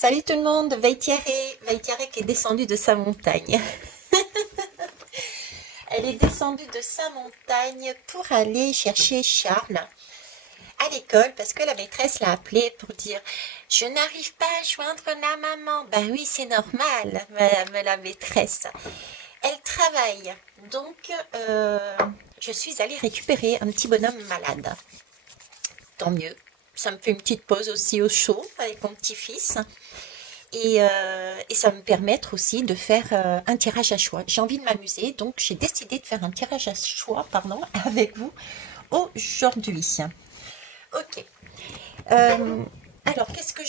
Salut tout le monde, Veitiare qui est descendue de sa montagne. Elle est descendue de sa montagne pour aller chercher Charles à l'école parce que la maîtresse l'a appelé pour dire «Je n'arrive pas à joindre la maman». Ben oui, c'est normal, madame la maîtresse. Elle travaille, donc je suis allée récupérer un petit bonhomme malade. Tant mieux, ça me fait une petite pause aussi au chaud avec mon petit-fils. Et ça va me permettre aussi de faire un tirage à choix. J'ai envie de m'amuser, donc j'ai décidé de faire un tirage à choix, pardon, avec vous aujourd'hui. Ok. Euh, alors, qu'est-ce que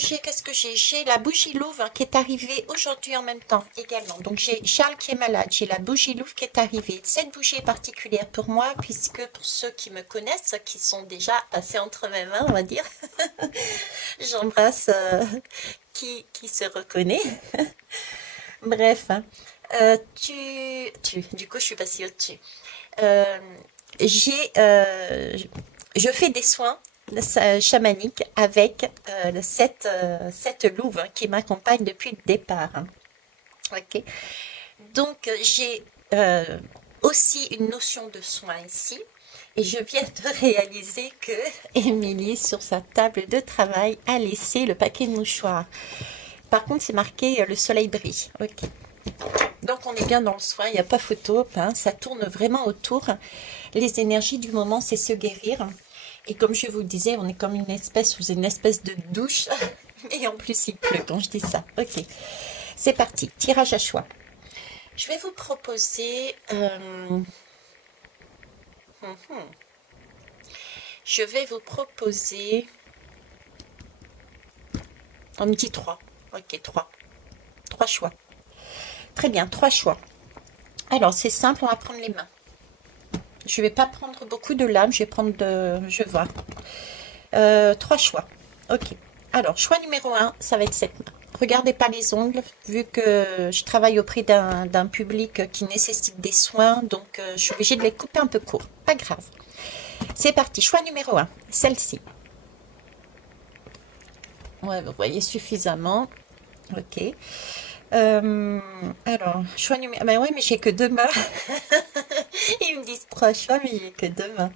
j'ai? J'ai la bougie louve qui est arrivée aujourd'hui en même temps également. Donc, j'ai Charles qui est malade, j'ai la bougie louve qui est arrivée. Cette bougie est particulière pour moi, puisque pour ceux qui me connaissent, qui sont déjà passés entre mes mains, on va dire, j'embrasse qui se reconnaît. Bref, hein. Du coup, je suis passée au-dessus. Euh, je fais des soins chamaniques avec cette louve qui m'accompagne depuis le départ. Ok. Donc, j'ai aussi une notion de soin ici. Et je viens de réaliser que Émilie, sur sa table de travail, a laissé le paquet de mouchoirs. Par contre, c'est marqué le soleil brille. Ok. Donc, on est bien dans le soin, il n'y a pas photo. Hein, ça tourne vraiment autour. Les énergies du moment, c'est se guérir. Et comme je vous le disais, on est comme sous une espèce de douche. Et en plus, il pleut quand je dis ça. Ok. C'est parti. Tirage à choix. Je vais vous proposer... Je vais vous proposer... On me dit 3. Ok, 3. 3 choix. Très bien, 3 choix. Alors, c'est simple, on va prendre les mains. Je ne vais pas prendre beaucoup de lames, je vais prendre de... Je vois. 3 choix. Ok. Alors, choix numéro 1, ça va être cette main. Regardez pas les ongles, vu que je travaille auprès d'un public qui nécessite des soins, donc je suis obligée de les couper un peu court. Pas grave. C'est parti, choix numéro 1, celle-ci. Ouais, vous voyez suffisamment. Ok. Alors, choix numéro... Ben ouais, mais j'ai que 2 mains. Ils me disent 3 choix, mais j'ai que 2 mains.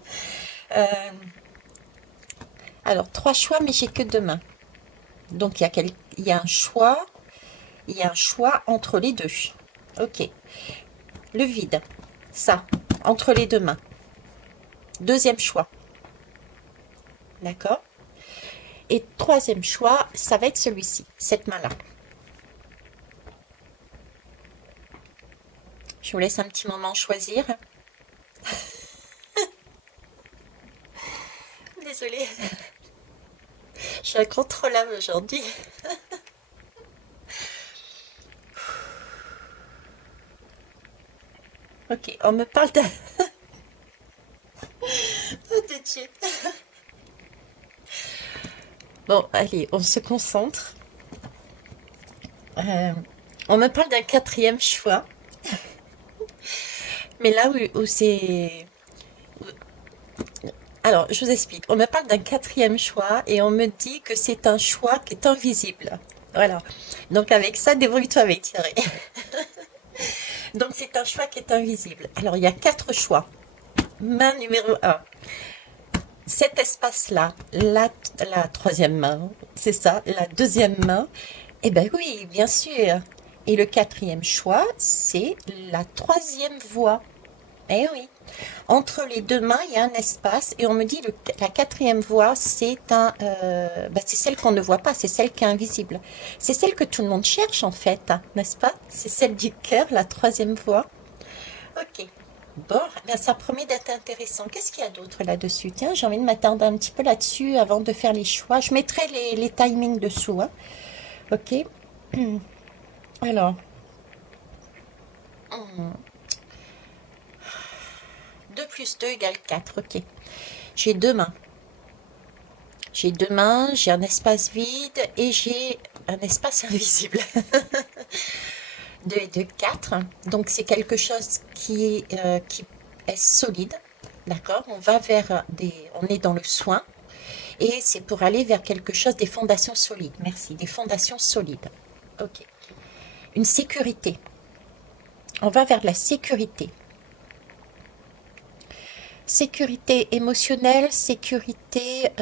Euh, alors, 3 choix, mais j'ai que 2 mains. Donc, il y a un choix. Il y a un choix entre les deux. Ok. Le vide. Ça, entre les 2 mains. Deuxième choix. D'accord? Et troisième choix, ça va être celui-ci, cette main-là. Je vous laisse un petit moment choisir. Désolée. Je suis incontrôlable aujourd'hui. Ok, on me parle de... Oh, de Dieu. Bon, allez, on se concentre. Euh, on me parle d'un quatrième choix. Mais là où c'est... Alors, je vous explique. On me parle d'un quatrième choix et on me dit que c'est un choix qui est invisible. Voilà. Donc avec ça, débrouille-toi avec Thierry. Donc c'est un choix qui est invisible. Alors il y a 4 choix. Main numéro 1. Cet espace-là, la troisième main, c'est ça, la deuxième main. Eh ben oui, bien sûr. Et le quatrième choix, c'est la troisième voie. Eh oui. Entre les 2 mains, il y a un espace et on me dit la quatrième voie, c'est celle qu'on ne voit pas, c'est celle qui est invisible. C'est celle que tout le monde cherche en fait, hein, n'est-ce pas? C'est celle du cœur, la troisième voie. Ok. Bon, ben ça promet d'être intéressant. Qu'est-ce qu'il y a d'autre là-dessus? Tiens, j'ai envie de m'attarder un petit peu là-dessus avant de faire les choix. Je mettrai les timings dessous. Hein. Ok. Alors. 2 plus 2 égale 4. Ok. J'ai 2 mains. J'ai 2 mains, j'ai un espace vide et j'ai un espace invisible. 2 et 2, 4. Donc c'est quelque chose qui est solide. D'accord? On va vers on est dans le soin. Et c'est pour aller vers quelque chose, des fondations solides. Merci, des fondations solides. Ok. Une sécurité. On va vers la sécurité. Sécurité émotionnelle, sécurité,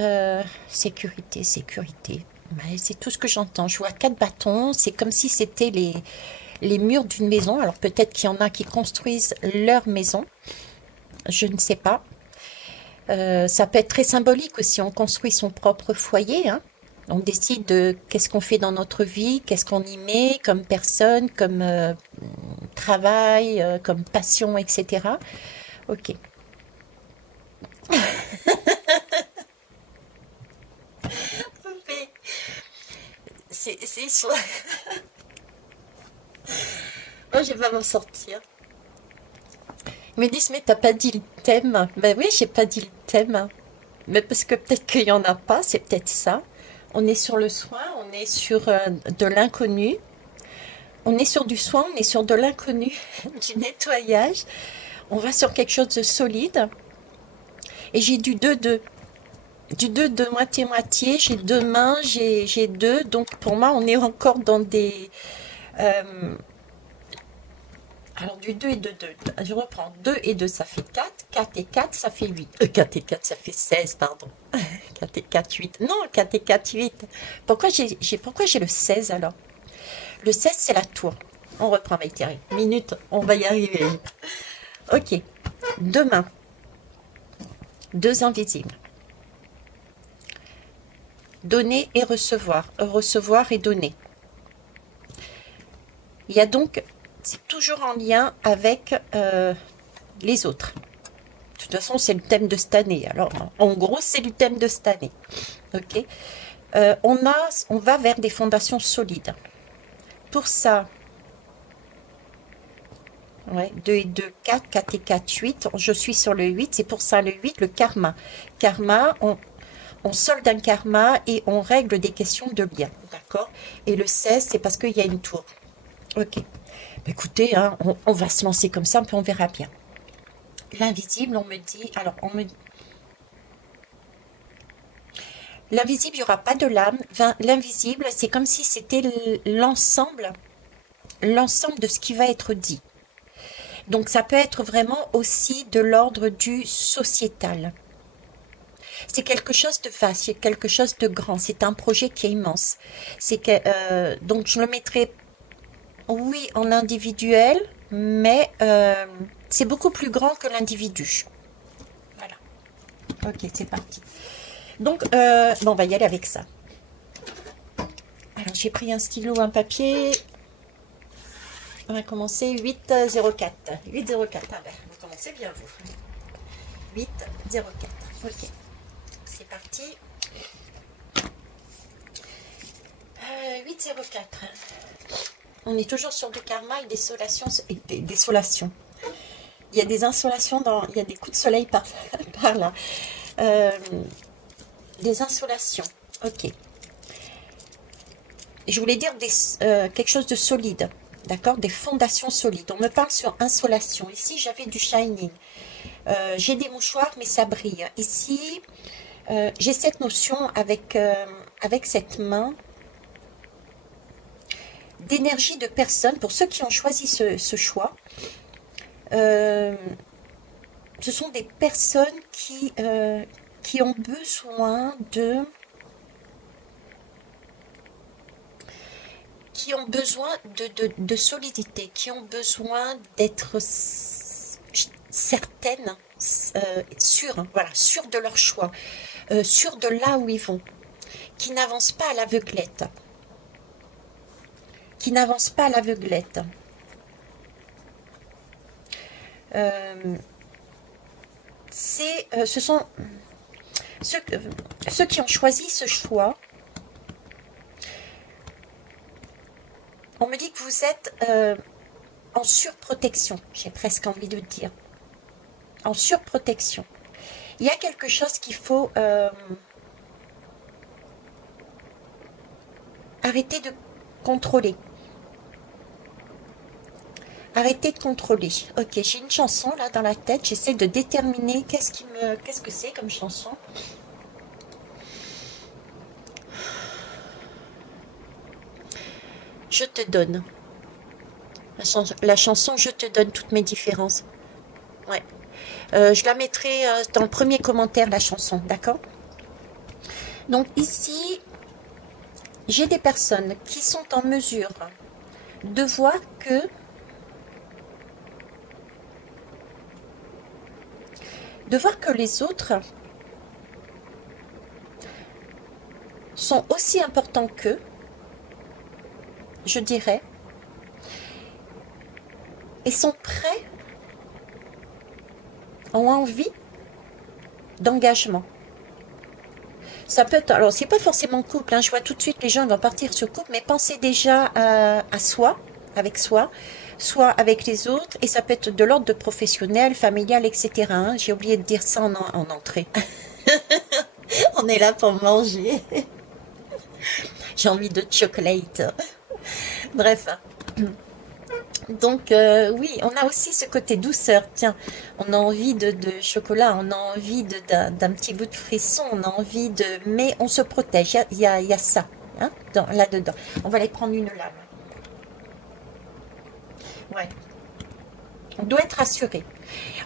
sécurité. Ouais, c'est tout ce que j'entends. Je vois 4 bâtons. C'est comme si c'était les murs d'une maison. Alors peut-être qu'il y en a qui construisent leur maison. Je ne sais pas. Ça peut être très symbolique aussi. On construit son propre foyer. Hein. On décide de qu'est-ce qu'on fait dans notre vie, qu'est-ce qu'on y met comme personne, comme travail, comme passion, etc. Ok. C'est moi, je vais pas m'en sortir. Ils me disent, mais t'as pas dit le thème. Ben oui, j'ai pas dit le thème. Mais parce que peut-être qu'il y en a pas, c'est peut-être ça. On est sur le soin, on est sur de l'inconnu. On est sur du soin, on est sur de l'inconnu, du nettoyage. On va sur quelque chose de solide. Et j'ai du 2-2. Du 2 moitié-moitié. J'ai 2 mains, j'ai 2. Donc pour moi, on est encore dans des... alors du 2 et 2, 2. Je reprends. 2 et 2, ça fait 4. 4 et 4, ça fait 8. 4 et 4, ça fait 16, pardon. 4 et 4, 8. Non, 4 et 4, 8. Pourquoi j'ai le 16 alors? Le 16, c'est la tour. On reprend, Maïtiri. Minute, on va y arriver. Ok. 2 mains. 2 invisibles. Donner et recevoir. Recevoir et donner. Il y a donc, c'est toujours en lien avec les autres. De toute façon, c'est le thème de cette année. Alors, en gros, c'est le thème de cette année. Ok. On va vers des fondations solides. Pour ça, ouais, 2 et 2, 4, 4 et 4, 8. Je suis sur le 8. C'est pour ça le 8, le karma. Karma, on solde un karma et on règle des questions de lien. D'accord? Et le 16, c'est parce qu'il y a une tour. Ok. Écoutez, hein, on va se lancer comme ça, puis on verra bien. L'invisible, on me dit... Alors, l'invisible, il n'y aura pas de l'âme. L'invisible, c'est comme si c'était l'ensemble de ce qui va être dit. Donc, ça peut être vraiment aussi de l'ordre du sociétal. C'est quelque chose de vaste, c'est quelque chose de grand. C'est un projet qui est immense. Donc, je le mettrai, oui, en individuel, mais c'est beaucoup plus grand que l'individu. Voilà. Ok, c'est parti. Donc, bon, on va y aller avec ça. Alors, j'ai pris un stylo, un papier. On va commencer 804. 804. Ah ben, vous commencez bien, vous. 804. Ok. C'est parti. 804. On est toujours sur du karma et des solations. Des solations. Il y a des insolations il y a des coups de soleil par là. Des insolations. Ok. Je voulais dire quelque chose de solide. D'accord? Des fondations solides. On me parle sur insolation. Ici, j'avais du shining. J'ai des mouchoirs, mais ça brille. Ici, j'ai cette notion avec cette main d'énergie de personne. Pour ceux qui ont choisi ce choix, ce sont des personnes qui ont besoin de solidité, qui ont besoin d'être certaines, sûres, hein, voilà, sûres de leur choix, sûres de là où ils vont, qui n'avancent pas à l'aveuglette. Ce sont ceux qui ont choisi ce choix. On me dit que vous êtes en surprotection, j'ai presque envie de dire. En surprotection. Il y a quelque chose qu'il faut arrêter de contrôler. Arrêtez de contrôler. Ok, j'ai une chanson là dans la tête. J'essaie de déterminer qu'est-ce que c'est comme chanson. Je te donne. La chanson Je te donne toutes mes différences. Ouais. Je la mettrai dans le premier commentaire, la chanson, d'accord? Donc ici, j'ai des personnes qui sont en mesure de voir que les autres sont aussi importants qu'eux, je dirais, et sont prêts, ont envie d'engagement. Ça peut être, alors c'est pas forcément couple, hein, je vois tout de suite les gens vont partir sur couple, mais pensez déjà à soi, avec soi, soit avec les autres, et ça peut être de l'ordre de professionnel, familial, etc. Hein. J'ai oublié de dire ça en entrée. On est là pour manger. J'ai envie de chocolate. Bref. Donc oui, on a aussi ce côté douceur. Tiens, on a envie de chocolat, on a envie d'un petit bout de frisson, on a envie de... Mais on se protège, il y a ça, hein, là-dedans. On va aller prendre une lame. Ouais. On doit être rassuré.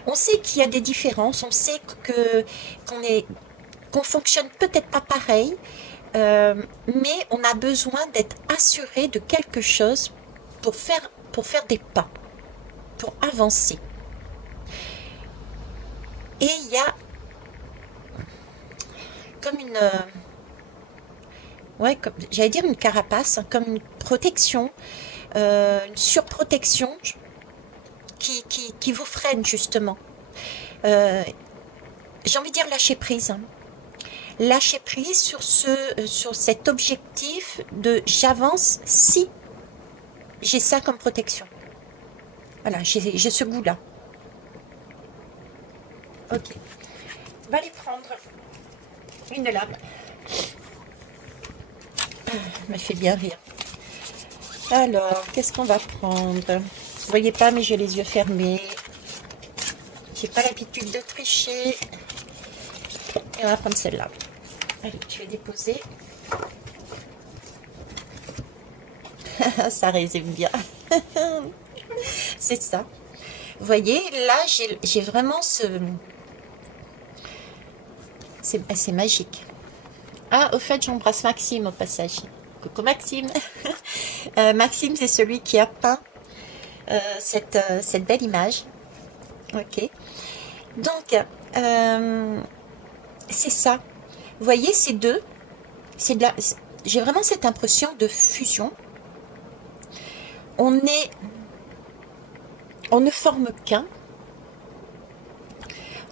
On sait qu'il y a des différences, on sait qu'on fonctionne peut-être pas pareil, mais on a besoin d'être assuré de quelque chose pour faire des pas, pour avancer. Et il y a comme une... ouais, j'allais dire une carapace, hein, comme une protection, une surprotection qui vous freine justement. J'ai envie de dire lâcher prise. Hein. Lâcher prise sur cet objectif de j'avance si j'ai ça comme protection. Voilà, j'ai ce goût-là. Ok. On va aller prendre une lame. Me fait bien rire. Alors, qu'est-ce qu'on va prendre? Vous voyez pas, mais j'ai les yeux fermés. J'ai pas l'habitude de tricher. Et on va prendre celle-là. Allez, je vais déposer. Ça résume bien. C'est ça. Vous voyez, là, j'ai vraiment ce... C'est magique. Ah, au fait, j'embrasse Maxime au passage. Coucou Maxime. Maxime, c'est celui qui a peint cette belle image. Ok. Donc, c'est ça. Vous voyez, ces deux, j'ai vraiment cette impression de fusion. On ne forme qu'un.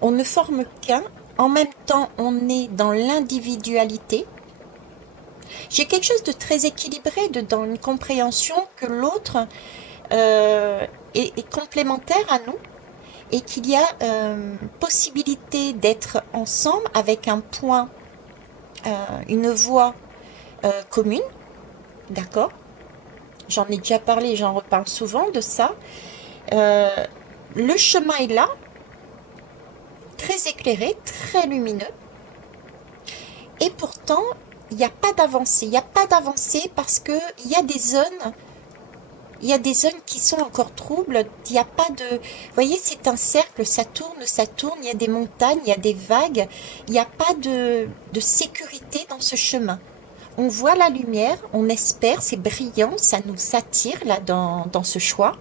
On ne forme qu'un. En même temps, on est dans l'individualité. J'ai quelque chose de très équilibré dans une compréhension que l'autre est complémentaire à nous et qu'il y a possibilité d'être ensemble avec un point, une voie commune. D'accord? J'en ai déjà parlé, j'en reparle souvent de ça. Le chemin est là, très éclairé, très lumineux. Et pourtant, il n'y a pas d'avancée. Il n'y a pas d'avancée parce qu'il y a des zones... Il y a des zones qui sont encore troubles. Il n'y a pas de... Vous voyez, c'est un cercle, ça tourne. Il y a des montagnes, il y a des vagues. Il n'y a pas de sécurité dans ce chemin. On voit la lumière, on espère, c'est brillant, ça nous attire là dans ce choix.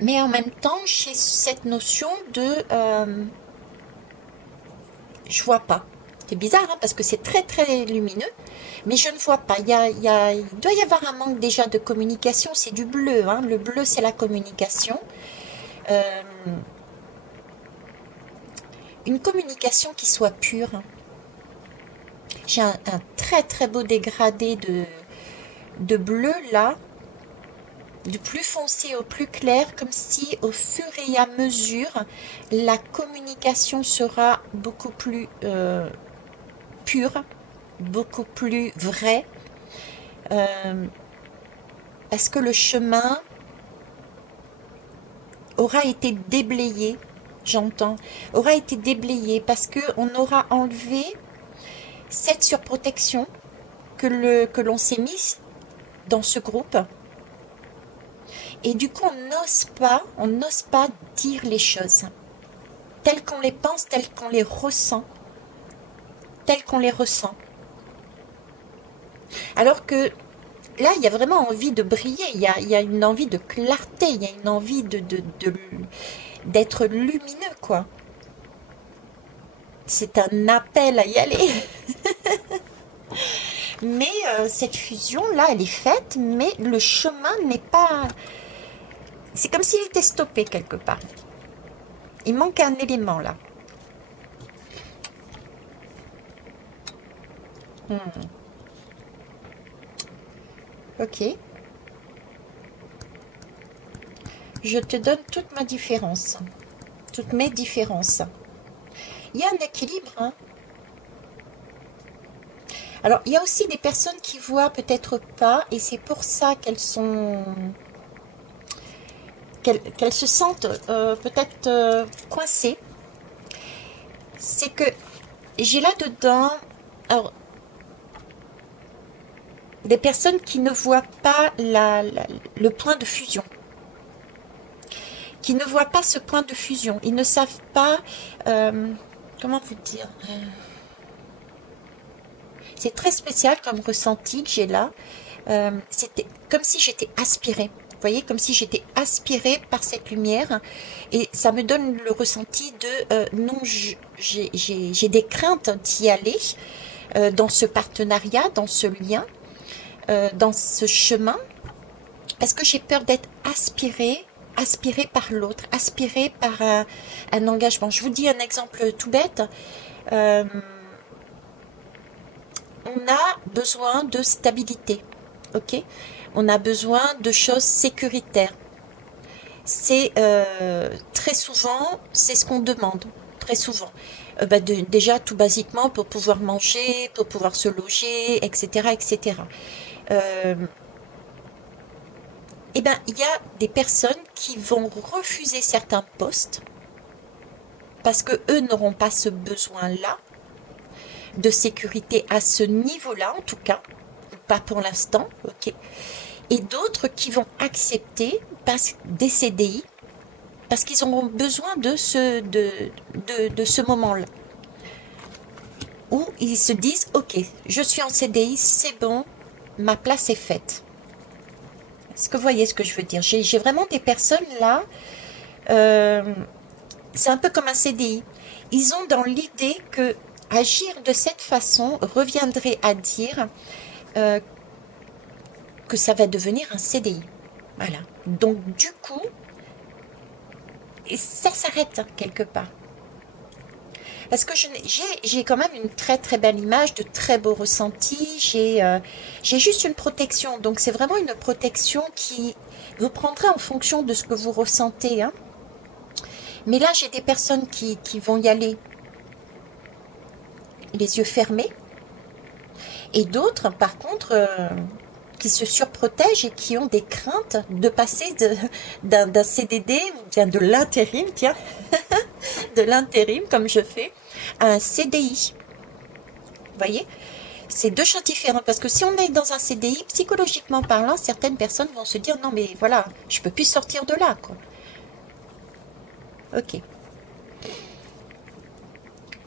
Mais en même temps, j'ai cette notion de... je vois pas. C'est bizarre, hein, parce que c'est très très lumineux, mais je ne vois pas. Il doit y avoir un manque déjà de communication, c'est du bleu. Hein. Le bleu, c'est la communication. Une communication qui soit pure. J'ai un très très beau dégradé de bleu là, du plus foncé au plus clair, comme si au fur et à mesure, la communication sera beaucoup plus pure, beaucoup plus vraie, parce que le chemin aura été déblayé, j'entends, aura été déblayé, parce qu'on aura enlevé cette surprotection que l'on s'est mis dans ce groupe. Et du coup, on n'ose pas dire les choses telles qu'on les pense, telles qu'on les ressent, telles qu'on les ressent. Alors que là, il y a vraiment envie de briller, il y a une envie de clarté, il y a une envie d'être lumineux, quoi. C'est un appel à y aller. Mais cette fusion-là, elle est faite, mais le chemin n'est pas... C'est comme s'il était stoppé quelque part. Il manque un élément, là. Ok. Je te donne toute ma différence. Toutes mes différences. Il y a un équilibre, hein. Alors, il y a aussi des personnes qui voient peut-être pas, et c'est pour ça qu'elles sont... qu'elles se sentent peut-être coincées. C'est que j'ai là-dedans... Alors, des personnes qui ne voient pas le point de fusion. Qui ne voient pas ce point de fusion. Ils ne savent pas... comment vous dire c'est très spécial comme ressenti que j'ai là. C'était comme si j'étais aspirée. Vous voyez, comme si j'étais aspirée par cette lumière. Et ça me donne le ressenti de... non, j'ai des craintes d'y aller dans ce partenariat, dans ce lien, dans ce chemin. Parce que j'ai peur d'être aspirée par l'autre, aspirée par un engagement. Je vous dis un exemple tout bête. On a besoin de stabilité, ok? On a besoin de choses sécuritaires. C'est très souvent, c'est ce qu'on demande, très souvent. Déjà, tout basiquement, pour pouvoir manger, pour pouvoir se loger, etc., etc. Il y a des personnes qui vont refuser certains postes parce que eux n'auront pas ce besoin-là de sécurité à ce niveau-là, en tout cas, pas pour l'instant, ok. Et d'autres qui vont accepter des CDI parce qu'ils auront besoin de ce moment-là. Où ils se disent, ok, je suis en CDI, c'est bon, ma place est faite. Est-ce que vous voyez ce que je veux dire? J'ai vraiment des personnes là, c'est un peu comme un CDI. Ils ont dans l'idée que agir de cette façon reviendrait à dire que ça va devenir un CDI. Voilà. Donc, du coup, et ça s'arrête quelque part. Parce que j'ai quand même une très très belle image, de très beaux ressentis. J'ai juste une protection. Donc, c'est vraiment une protection qui vous prendra en fonction de ce que vous ressentez. Hein. Mais là, j'ai des personnes qui vont y aller les yeux fermés, et d'autres, par contre, qui se surprotègent et qui ont des craintes de passer d'un CDD, ou bien de l'intérim, tiens, de l'intérim, comme je fais, à un CDI. Vous voyez? C'est deux choses différentes, parce que si on est dans un CDI, psychologiquement parlant, certaines personnes vont se dire, non mais voilà, je peux plus sortir de là, quoi. Ok.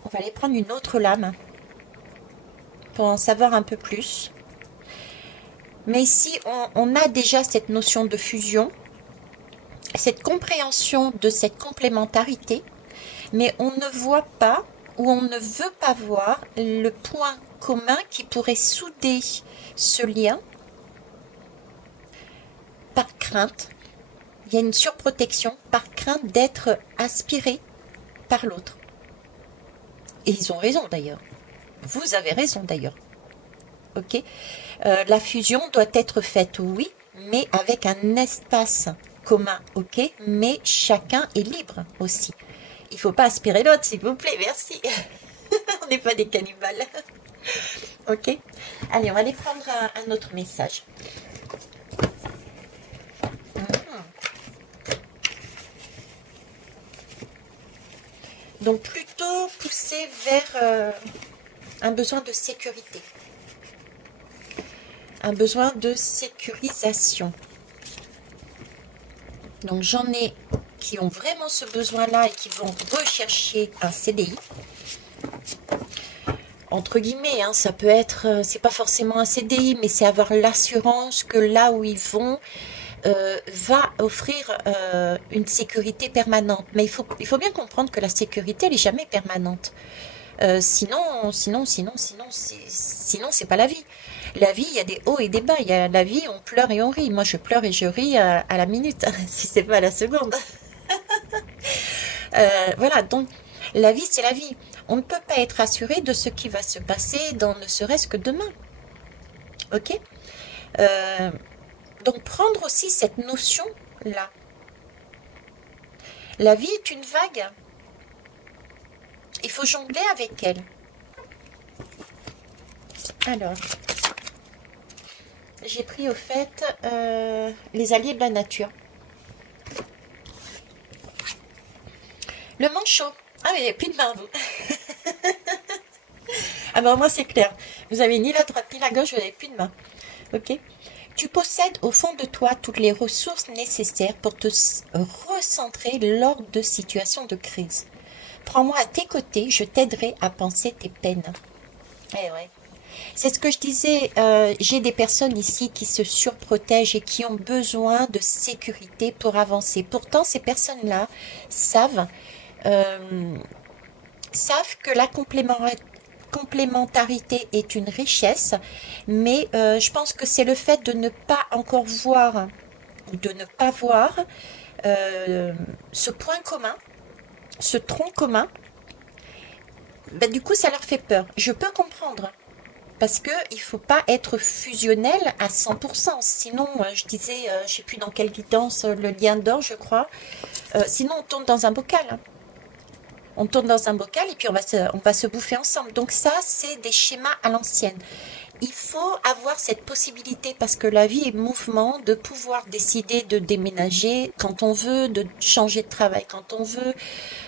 On va aller prendre une autre lame pour en savoir un peu plus. Mais ici, on a déjà cette notion de fusion, cette compréhension de cette complémentarité, mais on ne voit pas ou on ne veut pas voir le point commun qui pourrait souder ce lien par crainte. Il y a une surprotection par crainte d'être aspiré par l'autre. Et ils ont raison d'ailleurs. Vous avez raison d'ailleurs. Ok. La fusion doit être faite, oui, mais avec un espace commun, ok. Mais chacun est libre aussi. Il ne faut pas aspirer l'autre, s'il vous plaît, merci. On n'est pas des cannibales. Ok. Allez, on va aller prendre un autre message. Donc plutôt poussé vers un besoin de sécurité. Un besoin de sécurisation. Donc j'en ai qui ont vraiment ce besoin-là et qui vont rechercher un CDI. Entre guillemets, hein, ça peut être, c'est pas forcément un CDI, mais c'est avoir l'assurance que là où ils vont va offrir une sécurité permanente. Mais il faut bien comprendre que la sécurité, elle est jamais permanente. Sinon, c'est pas la vie. La vie, il y a des hauts et des bas. Il y a la vie, on pleure et on rit. Moi, je pleure et je ris à la minute, si c'est pas à la seconde. Voilà, donc la vie, c'est la vie. On ne peut pas être assuré de ce qui va se passer dans ne serait-ce que demain. Ok. Donc, prendre aussi cette notion-là. La vie est une vague. Il faut jongler avec elle. Alors, j'ai pris au fait les alliés de la nature. Le manchot. Ah, mais il n'y a plus de main, vous. Ah, ben, moi, c'est clair. Vous avez ni la droite ni la gauche, vous n'avez plus de main. Ok. Tu possèdes au fond de toi toutes les ressources nécessaires pour te recentrer lors de situations de crise. Prends-moi à tes côtés, je t'aiderai à penser tes peines. Eh ouais. C'est ce que je disais, j'ai des personnes ici qui se surprotègent et qui ont besoin de sécurité pour avancer. Pourtant, ces personnes-là savent que la complémentarité est une richesse, mais je pense que c'est le fait de ne pas encore voir, ou de ne pas voir ce point commun, ce tronc commun, ben, du coup ça leur fait peur. Je peux comprendre, parce qu'il ne faut pas être fusionnel à 100%, sinon je disais, je ne sais plus dans quelle guidance, le lien d'or je crois, sinon on tombe dans un bocal, hein. On tourne dans un bocal et puis on va se bouffer ensemble. Donc ça, c'est des schémas à l'ancienne. Il faut avoir cette possibilité, parce que la vie est mouvement, de pouvoir décider de déménager quand on veut, de changer de travail quand on veut,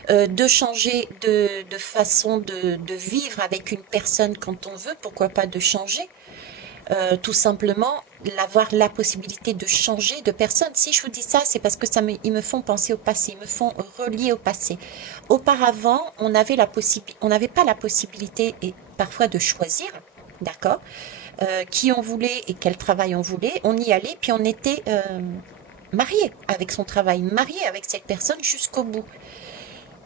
de changer de façon de vivre avec une personne quand on veut, pourquoi pas de changer. Tout simplement, avoir la possibilité de changer de personne. Si je vous dis ça, c'est parce que ils me font penser au passé, ils me font relier au passé. Auparavant, on n'avait pas la possibilité, et parfois de choisir, d'accord, qui on voulait et quel travail on voulait. On y allait, puis on était marié avec son travail, marié avec cette personne jusqu'au bout.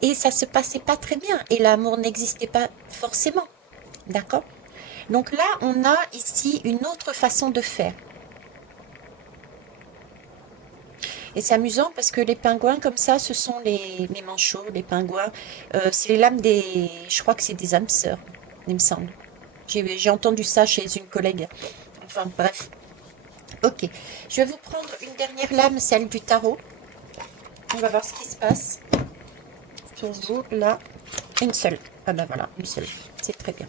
Et ça se passait pas très bien, et l'amour n'existait pas forcément, d'accord. Donc là, on a ici une autre façon de faire. Et c'est amusant parce que les pingouins, comme ça, ce sont les manchots, les pingouins. C'est les lames des... Je crois que c'est des âmes sœurs, il me semble. J'ai entendu ça chez une collègue. Enfin, bref. Ok. Je vais vous prendre une dernière lame, celle du tarot. On va voir ce qui se passe. Pour vous, là, une seule. Ah ben voilà, une seule. C'est très bien.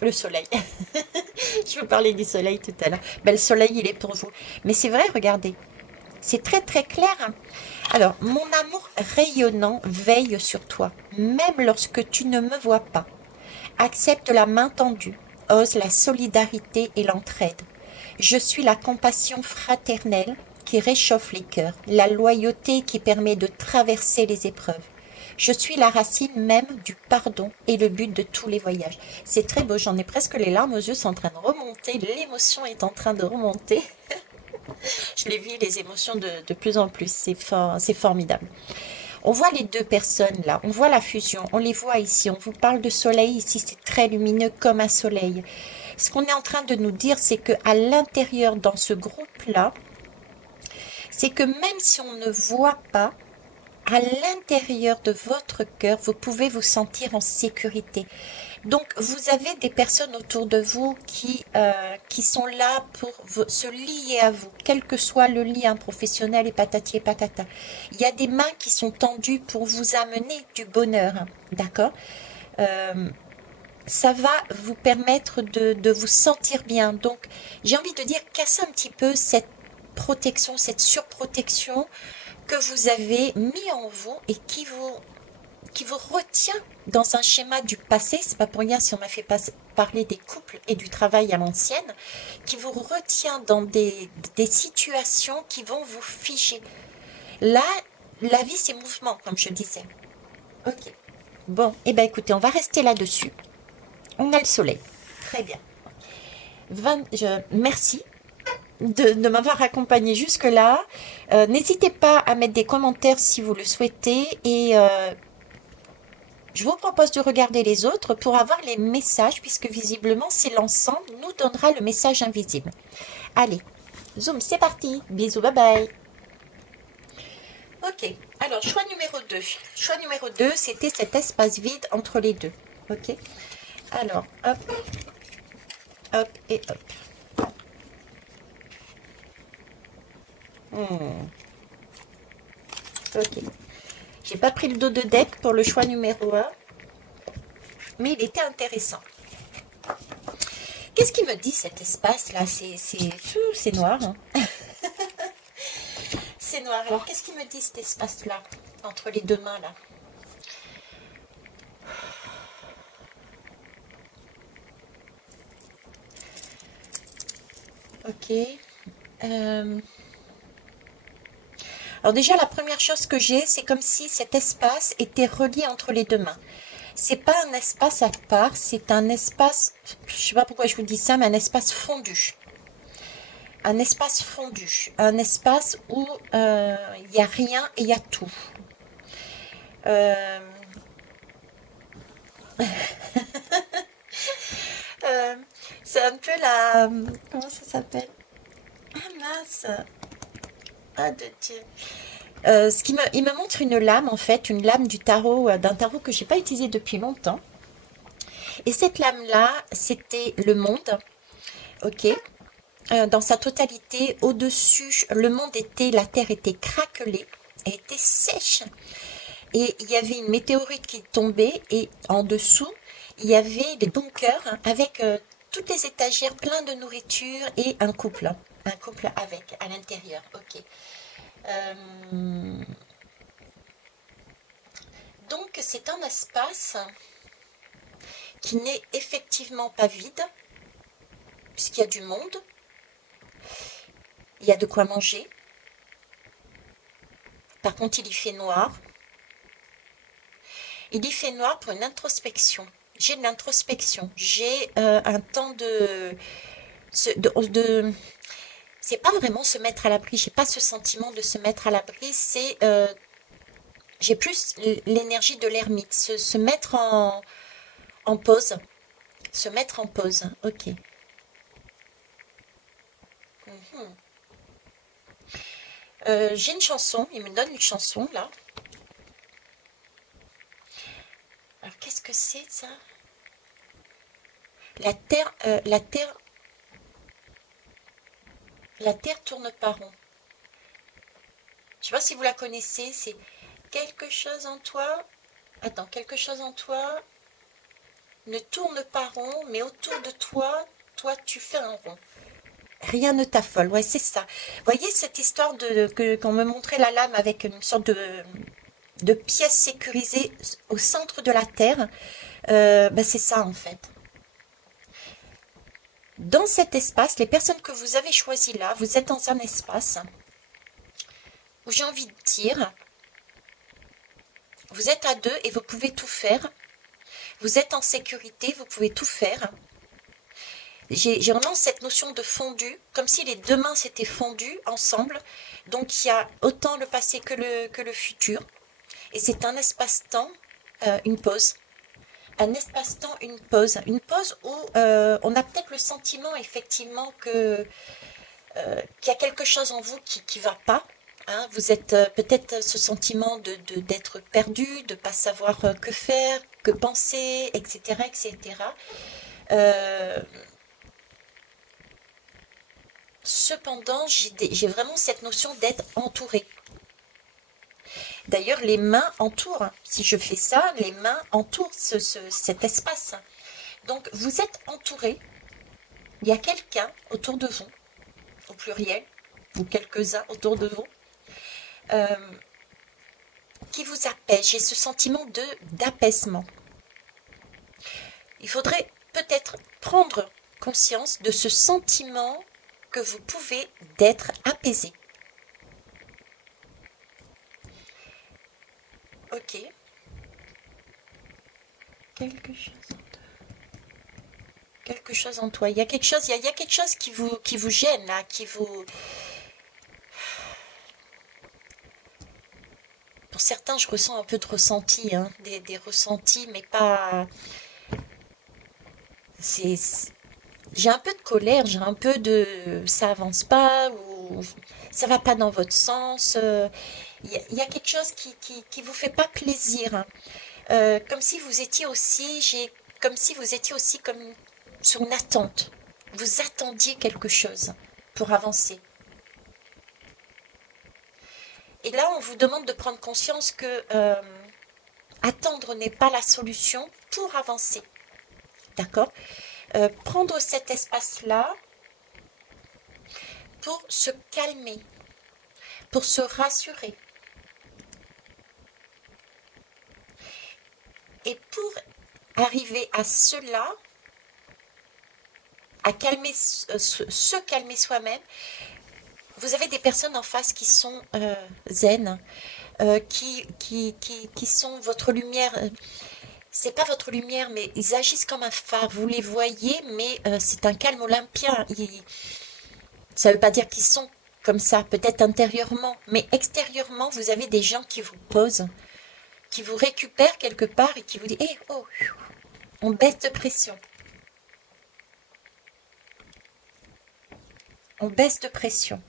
Le soleil. Je vous parlais du soleil tout à l'heure. Ben, le soleil, il est pour vous. Mais c'est vrai, regardez. C'est très très clair. Alors, mon amour rayonnant veille sur toi, même lorsque tu ne me vois pas. Accepte la main tendue, ose la solidarité et l'entraide. Je suis la compassion fraternelle qui réchauffe les cœurs, la loyauté qui permet de traverser les épreuves. Je suis la racine même du pardon et le but de tous les voyages. C'est très beau, j'en ai presque les larmes aux yeux, sont en train de remonter, l'émotion est en train de remonter. Je les vis, les émotions de plus en plus, c'est formidable. On voit les deux personnes là, on voit la fusion, on les voit ici, on vous parle de soleil, ici c'est très lumineux comme un soleil. Ce qu'on est en train de nous dire, c'est qu'à l'intérieur, dans ce groupe-là, c'est que même si on ne voit pas, à l'intérieur de votre cœur, vous pouvez vous sentir en sécurité. Donc, vous avez des personnes autour de vous qui sont là pour se lier à vous, quel que soit le lien professionnel et patati et patata. Il y a des mains qui sont tendues pour vous amener du bonheur, hein, d'accord. Ça va vous permettre de vous sentir bien. Donc, j'ai envie de dire, cassez un petit peu cette protection, cette surprotection que vous avez mis en vous et qui qui vous retient dans un schéma du passé, c'est pas pour rien si on m'a fait parler des couples et du travail à l'ancienne, qui vous retient dans des situations qui vont vous figer. Là, la vie c'est mouvement, comme je disais. Ok. Bon, et ben écoutez, on va rester là-dessus. On a le soleil. Très bien. Merci de m'avoir accompagné jusque-là. N'hésitez pas à mettre des commentaires si vous le souhaitez. Et je vous propose de regarder les autres pour avoir les messages, puisque visiblement, c'est l'ensemble nous donnera le message invisible. Allez, zoom, c'est parti. Bisous, bye bye. Ok, alors choix numéro 2. Choix numéro 2, c'était cet espace vide entre les deux. Ok, alors, hop, hop et hop. Ok, j'ai pas pris le dos de deck pour le choix numéro 1, mais il était intéressant. Qu'est-ce qu'il me dit cet espace là? C'est noir. Hein. C'est noir. Alors qu'est-ce qu'il me dit cet espace là entre les deux mains là? Ok. Alors déjà la première chose que j'ai, c'est comme si cet espace était relié entre les deux mains. C'est pas un espace à part, c'est un espace, je sais pas pourquoi je vous dis ça, mais un espace fondu. Un espace fondu, un espace où il n'y a rien et il y a tout. C'est un peu la... Comment ça s'appelle? Ah mince. Ah de Dieu. Il me montre une lame en fait, une lame du tarot, d'un tarot que j'ai pas utilisé depuis longtemps. Et cette lame-là, c'était le monde, ok, dans sa totalité. Au-dessus, le monde était, la terre était craquelée, elle était sèche. Et il y avait une météorite qui tombait et en dessous, il y avait des bunkers avec toutes les étagères pleines de nourriture et un couple avec à l'intérieur, ok. Donc c'est un espace qui n'est effectivement pas vide, puisqu'il y a du monde, il y a de quoi manger. Par contre, il y fait noir. Il y fait noir pour une introspection. J'ai de l'introspection. J'ai un temps c'est pas vraiment se mettre à l'abri. J'ai pas ce sentiment de se mettre à l'abri. C'est j'ai plus l'énergie de l'ermite. Se mettre en pause. Se mettre en pause. Ok. J'ai une chanson. Il me donne une chanson là. Alors qu'est-ce que c'est ça? La terre tourne pas rond. Je sais pas si vous la connaissez, c'est quelque chose en toi. Attends, quelque chose en toi ne tourne pas rond, mais autour de toi, tu fais un rond. Rien ne t'affole, ouais, c'est ça. Vous voyez cette histoire qu'on me montrait la lame avec une sorte de pièce sécurisée au centre de la terre. C'est ça en fait. Dans cet espace, les personnes que vous avez choisies là, vous êtes dans un espace où j'ai envie de dire, vous êtes à deux et vous pouvez tout faire. Vous êtes en sécurité, vous pouvez tout faire. J'ai vraiment cette notion de fondu, comme si les deux mains s'étaient fondues ensemble. Donc il y a autant le passé que le futur. Et c'est un espace-temps, une pause. Un espace-temps, une pause. Une pause où on a peut-être le sentiment effectivement qu'il y a quelque chose en vous qui ne va pas. Hein. Vous êtes peut-être ce sentiment d'être perdu, de ne pas savoir que faire, que penser, etc. etc. Cependant, j'ai vraiment cette notion d'être entourée. D'ailleurs, les mains entourent. Si je fais ça, les mains entourent cet espace. Donc, vous êtes entouré. Il y a quelqu'un autour de vous, au pluriel, ou quelques-uns autour de vous. qui vous apaise. J'ai ce sentiment d'apaisement. Il faudrait peut-être prendre conscience de ce sentiment que vous pouvez d'être apaisé. Ok. Quelque chose en toi. Il y a quelque chose, il y a quelque chose qui vous gêne là, qui vous. Pour certains, je ressens un peu de ressenti, hein, des ressentis, mais pas. J'ai un peu de colère, j'ai un peu de ça avance pas ou ça va pas dans votre sens. Il y a quelque chose qui vous fait pas plaisir, hein. Comme si vous étiez aussi, comme si vous étiez aussi comme sur une attente. Vous attendiez quelque chose pour avancer. Et là, on vous demande de prendre conscience que attendre n'est pas la solution pour avancer. D'accord? Prendre cet espace-là pour se calmer, pour se rassurer. Et pour arriver à cela, à calmer, se calmer soi-même, vous avez des personnes en face qui sont zen, qui sont votre lumière. C'est pas votre lumière, mais ils agissent comme un phare. Vous les voyez, mais c'est un calme olympien. Ça ne veut pas dire qu'ils sont comme ça, peut-être intérieurement, mais extérieurement, vous avez des gens qui vous posent, qui vous récupèrent quelque part et qui vous disent hey, oh, on baisse de pression. On baisse de pression.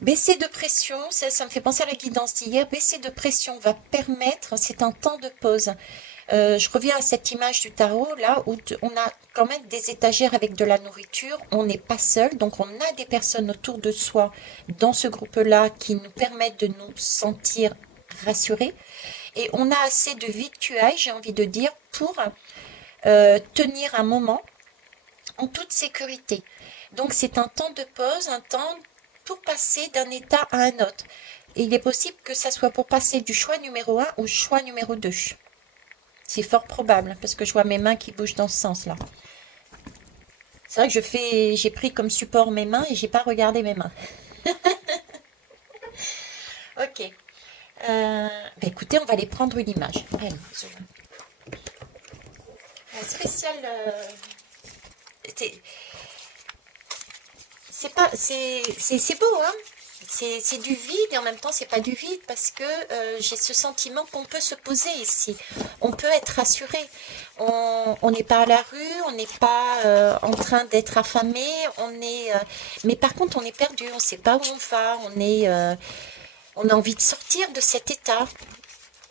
Baisser de pression, ça me fait penser à la guidance d'hier, baisser de pression va permettre, c'est un temps de pause. Je reviens à cette image du tarot, là, où on a quand même des étagères avec de la nourriture, on n'est pas seul, donc on a des personnes autour de soi, dans ce groupe-là, qui nous permettent de nous sentir rassurés, et on a assez de victuailles, j'ai envie de dire, pour tenir un moment en toute sécurité. Donc c'est un temps de pause, un temps pour passer d'un état à un autre. Et il est possible que ça soit pour passer du choix numéro 1 au choix numéro 2. C'est fort probable, parce que je vois mes mains qui bougent dans ce sens-là. C'est vrai que j'ai pris comme support mes mains et j'ai pas regardé mes mains. Ok. Écoutez, on va aller prendre une image. Allez, un spécial... c'est beau, hein. C'est du vide et en même temps c'est pas du vide parce que j'ai ce sentiment qu'on peut se poser ici, on peut être rassuré, on n'est pas à la rue, on n'est pas en train d'être affamé, mais par contre on est perdu, on ne sait pas où on va, on a envie de sortir de cet état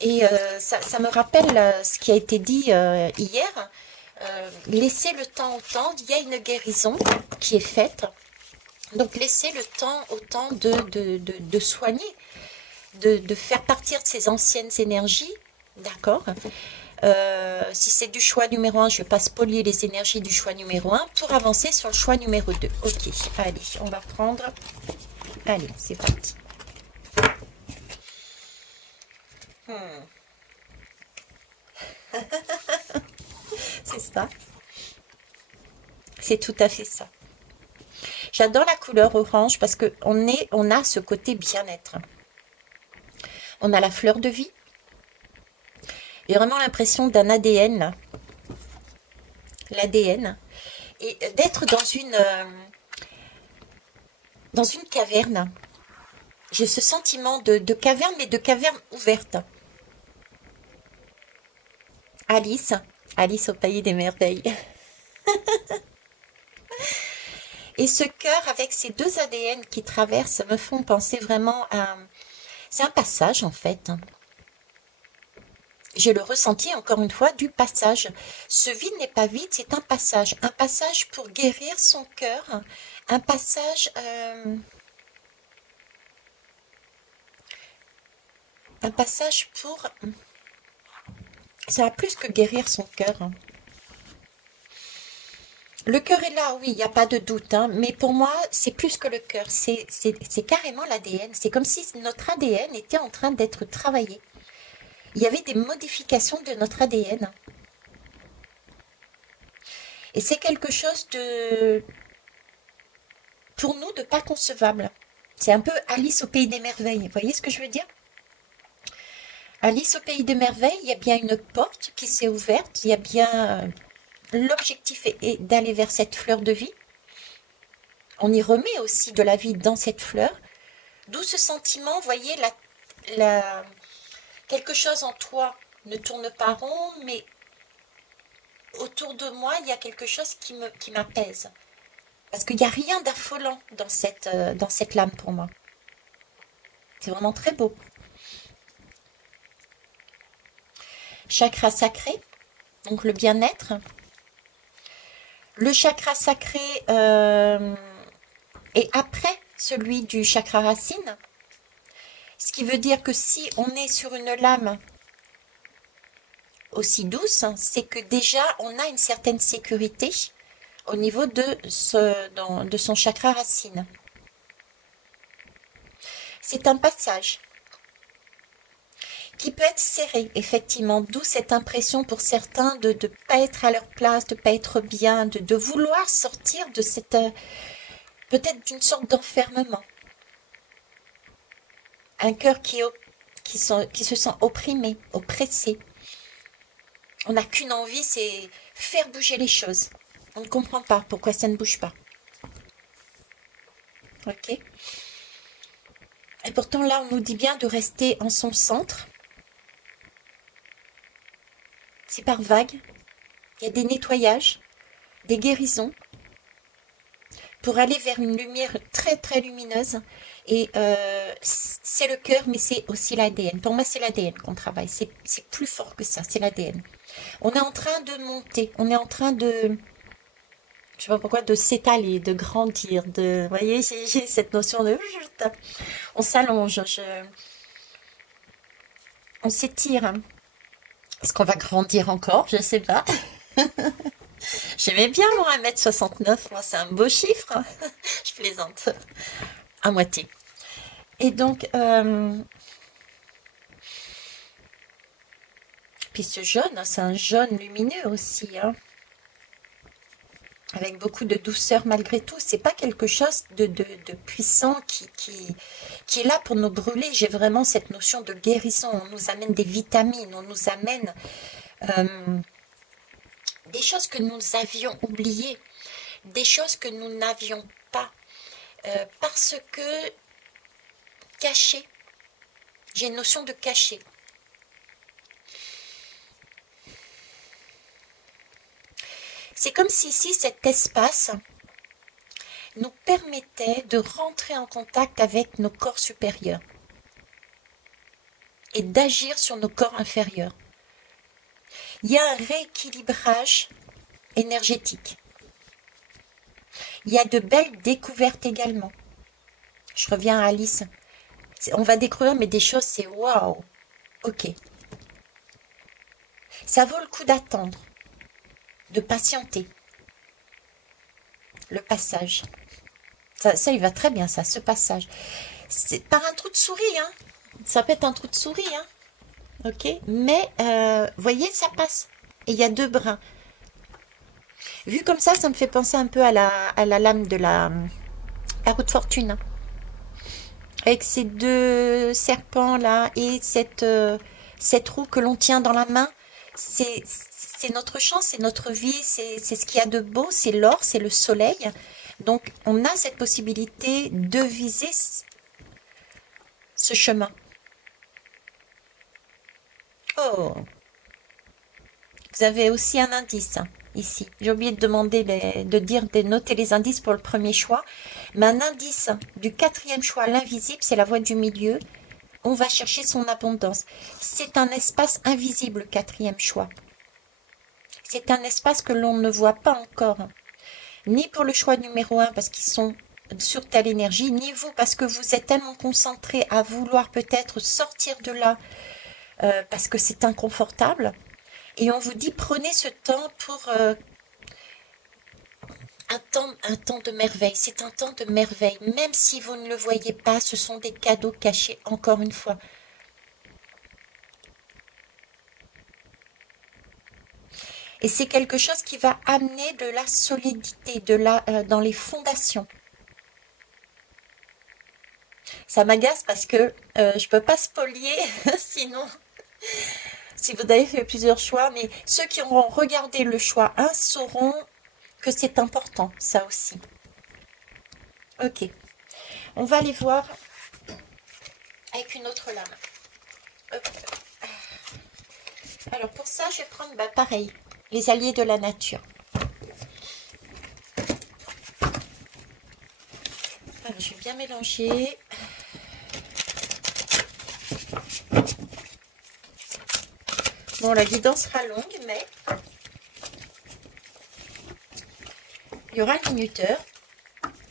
et ça me rappelle ce qui a été dit hier, laisser le temps au temps, il y a une guérison qui est faite. Donc, laissez le temps au temps de soigner, de faire partir de ces anciennes énergies, d'accord. Si c'est du choix numéro 1, je ne vais pas spolier les énergies du choix numéro 1 pour avancer sur le choix numéro 2. Ok, allez, on va prendre... Allez, c'est parti. C'est ça. C'est tout à fait ça. J'adore la couleur orange parce qu'on a ce côté bien-être. On a la fleur de vie. J'ai vraiment l'impression d'un ADN. L'ADN. Et d'être dans une caverne. J'ai ce sentiment de caverne, mais de caverne ouverte. Alice. Alice au pays des merveilles. Et ce cœur avec ces deux ADN qui traversent me font penser vraiment à... C'est un passage en fait. J'ai le ressenti encore une fois du passage. Ce vide n'est pas vide, c'est un passage. Un passage pour guérir son cœur. Un passage... Un passage pour... Ça va plus que guérir son cœur. Le cœur est là, oui, il n'y a pas de doute, hein, mais pour moi, c'est plus que le cœur, c'est carrément l'ADN. C'est comme si notre ADN était en train d'être travaillé. Il y avait des modifications de notre ADN. Et c'est quelque chose de, pour nous, de pas concevable. C'est un peu Alice au pays des merveilles. Vous voyez ce que je veux dire? Alice au pays des merveilles, il y a bien une porte qui s'est ouverte. Il y a bien... L'objectif est d'aller vers cette fleur de vie. On y remet aussi de la vie dans cette fleur. D'où ce sentiment, vous voyez, quelque chose en toi ne tourne pas rond, mais autour de moi, il y a quelque chose qui m'apaise. Parce qu'il n'y a rien d'affolant dans cette lame pour moi. C'est vraiment très beau. Chakra sacré, donc le bien-être. Le chakra sacré est après celui du chakra racine. Ce qui veut dire que si on est sur une lame aussi douce, c'est que déjà on a une certaine sécurité au niveau de son chakra racine. C'est un passage qui peut être serré, effectivement, d'où cette impression pour certains de ne pas être à leur place, de ne pas être bien, de vouloir sortir de cette, peut-être d'une sorte d'enfermement. Un cœur qui se sent opprimé, oppressé. On n'a qu'une envie, c'est faire bouger les choses. On ne comprend pas pourquoi ça ne bouge pas. Ok. Et pourtant là, on nous dit bien de rester en son centre. C'est par vagues. Il y a des nettoyages, des guérisons, pour aller vers une lumière très très lumineuse. Et c'est le cœur, mais c'est aussi l'ADN. Pour moi, c'est l'ADN qu'on travaille. C'est plus fort que ça, c'est l'ADN. On est en train de monter, on est en train de... Je sais pas pourquoi, de s'étaler, de grandir, vous voyez, j'ai cette notion de... On s'allonge, on s'étire. Est-ce qu'on va grandir encore? Je sais pas. J'aimais bien moi 1m69, moi c'est un beau chiffre. Je plaisante. À moitié. Et donc, puis ce jaune, c'est un jaune lumineux aussi, hein, avec beaucoup de douceur malgré tout. C'est pas quelque chose de puissant qui est là pour nous brûler. J'ai vraiment cette notion de guérison. On nous amène des vitamines, on nous amène des choses que nous avions oubliées, des choses que nous n'avions pas, parce que caché, j'ai une notion de caché. C'est comme si ici, cet espace nous permettait de rentrer en contact avec nos corps supérieurs et d'agir sur nos corps inférieurs. Il y a un rééquilibrage énergétique. Il y a de belles découvertes également. Je reviens à Alice. On va découvrir, mais des choses, c'est waouh. Ok. Ça vaut le coup d'attendre, de patienter. Le passage. Ça, il va très bien, ça, ce passage. C'est par un trou de souris, hein. Ça peut être un trou de souris, hein. Ok. Mais, voyez, ça passe. Et il y a deux brins. Vu comme ça me fait penser un peu à la lame de la roue de fortune. Hein. Avec ces deux serpents là et cette roue que l'on tient dans la main, c'est notre chance, c'est notre vie, c'est ce qu'il y a de beau, c'est l'or, c'est le soleil. Donc on a cette possibilité de viser ce chemin. Oh, vous avez aussi un indice hein, ici. J'ai oublié de demander de noter les indices pour le premier choix. Mais un indice du quatrième choix, l'invisible, c'est la voie du milieu. On va chercher son abondance. C'est un espace invisible, le quatrième choix. C'est un espace que l'on ne voit pas encore. Ni pour le choix numéro 1 parce qu'ils sont sur telle énergie, ni vous parce que vous êtes tellement concentré à vouloir peut-être sortir de là parce que c'est inconfortable. Et on vous dit prenez ce temps un temps de merveille, c'est un temps de merveille. Même si vous ne le voyez pas, ce sont des cadeaux cachés, encore une fois. Et c'est quelque chose qui va amener de la solidité, dans les fondations. Ça m'agace parce que je peux pas spolier, sinon, si vous avez fait plusieurs choix, mais ceux qui auront regardé le choix 1 sauront que c'est important, ça aussi. Ok, on va aller voir avec une autre lame. Hop. Alors pour ça, je vais prendre pareil, les alliés de la nature. Alors, je vais bien mélanger. Bon, la guidance sera longue, mais il y aura un minuteur.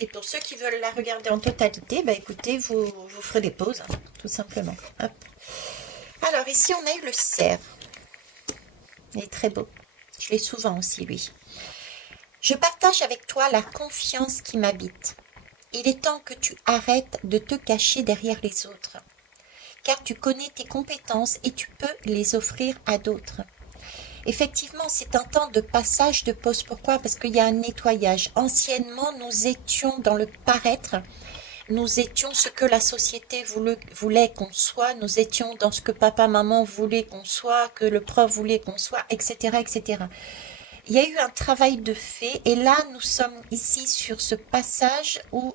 Et pour ceux qui veulent la regarder en totalité, écoutez, vous ferez des pauses, hein, tout simplement. Hop. Alors, ici, on a eu le cerf. Il est très beau. Je l'ai souvent aussi, lui. Je partage avec toi la confiance qui m'habite. Il est temps que tu arrêtes de te cacher derrière les autres, car tu connais tes compétences et tu peux les offrir à d'autres. Effectivement, c'est un temps de passage de pause. Pourquoi? Parce qu'il y a un nettoyage. Anciennement, nous étions dans le paraître. Nous étions ce que la société voulait qu'on soit. Nous étions dans ce que papa, maman voulaient qu'on soit, que le prof voulait qu'on soit, etc., etc. Il y a eu un travail de fait. Et là, nous sommes ici sur ce passage où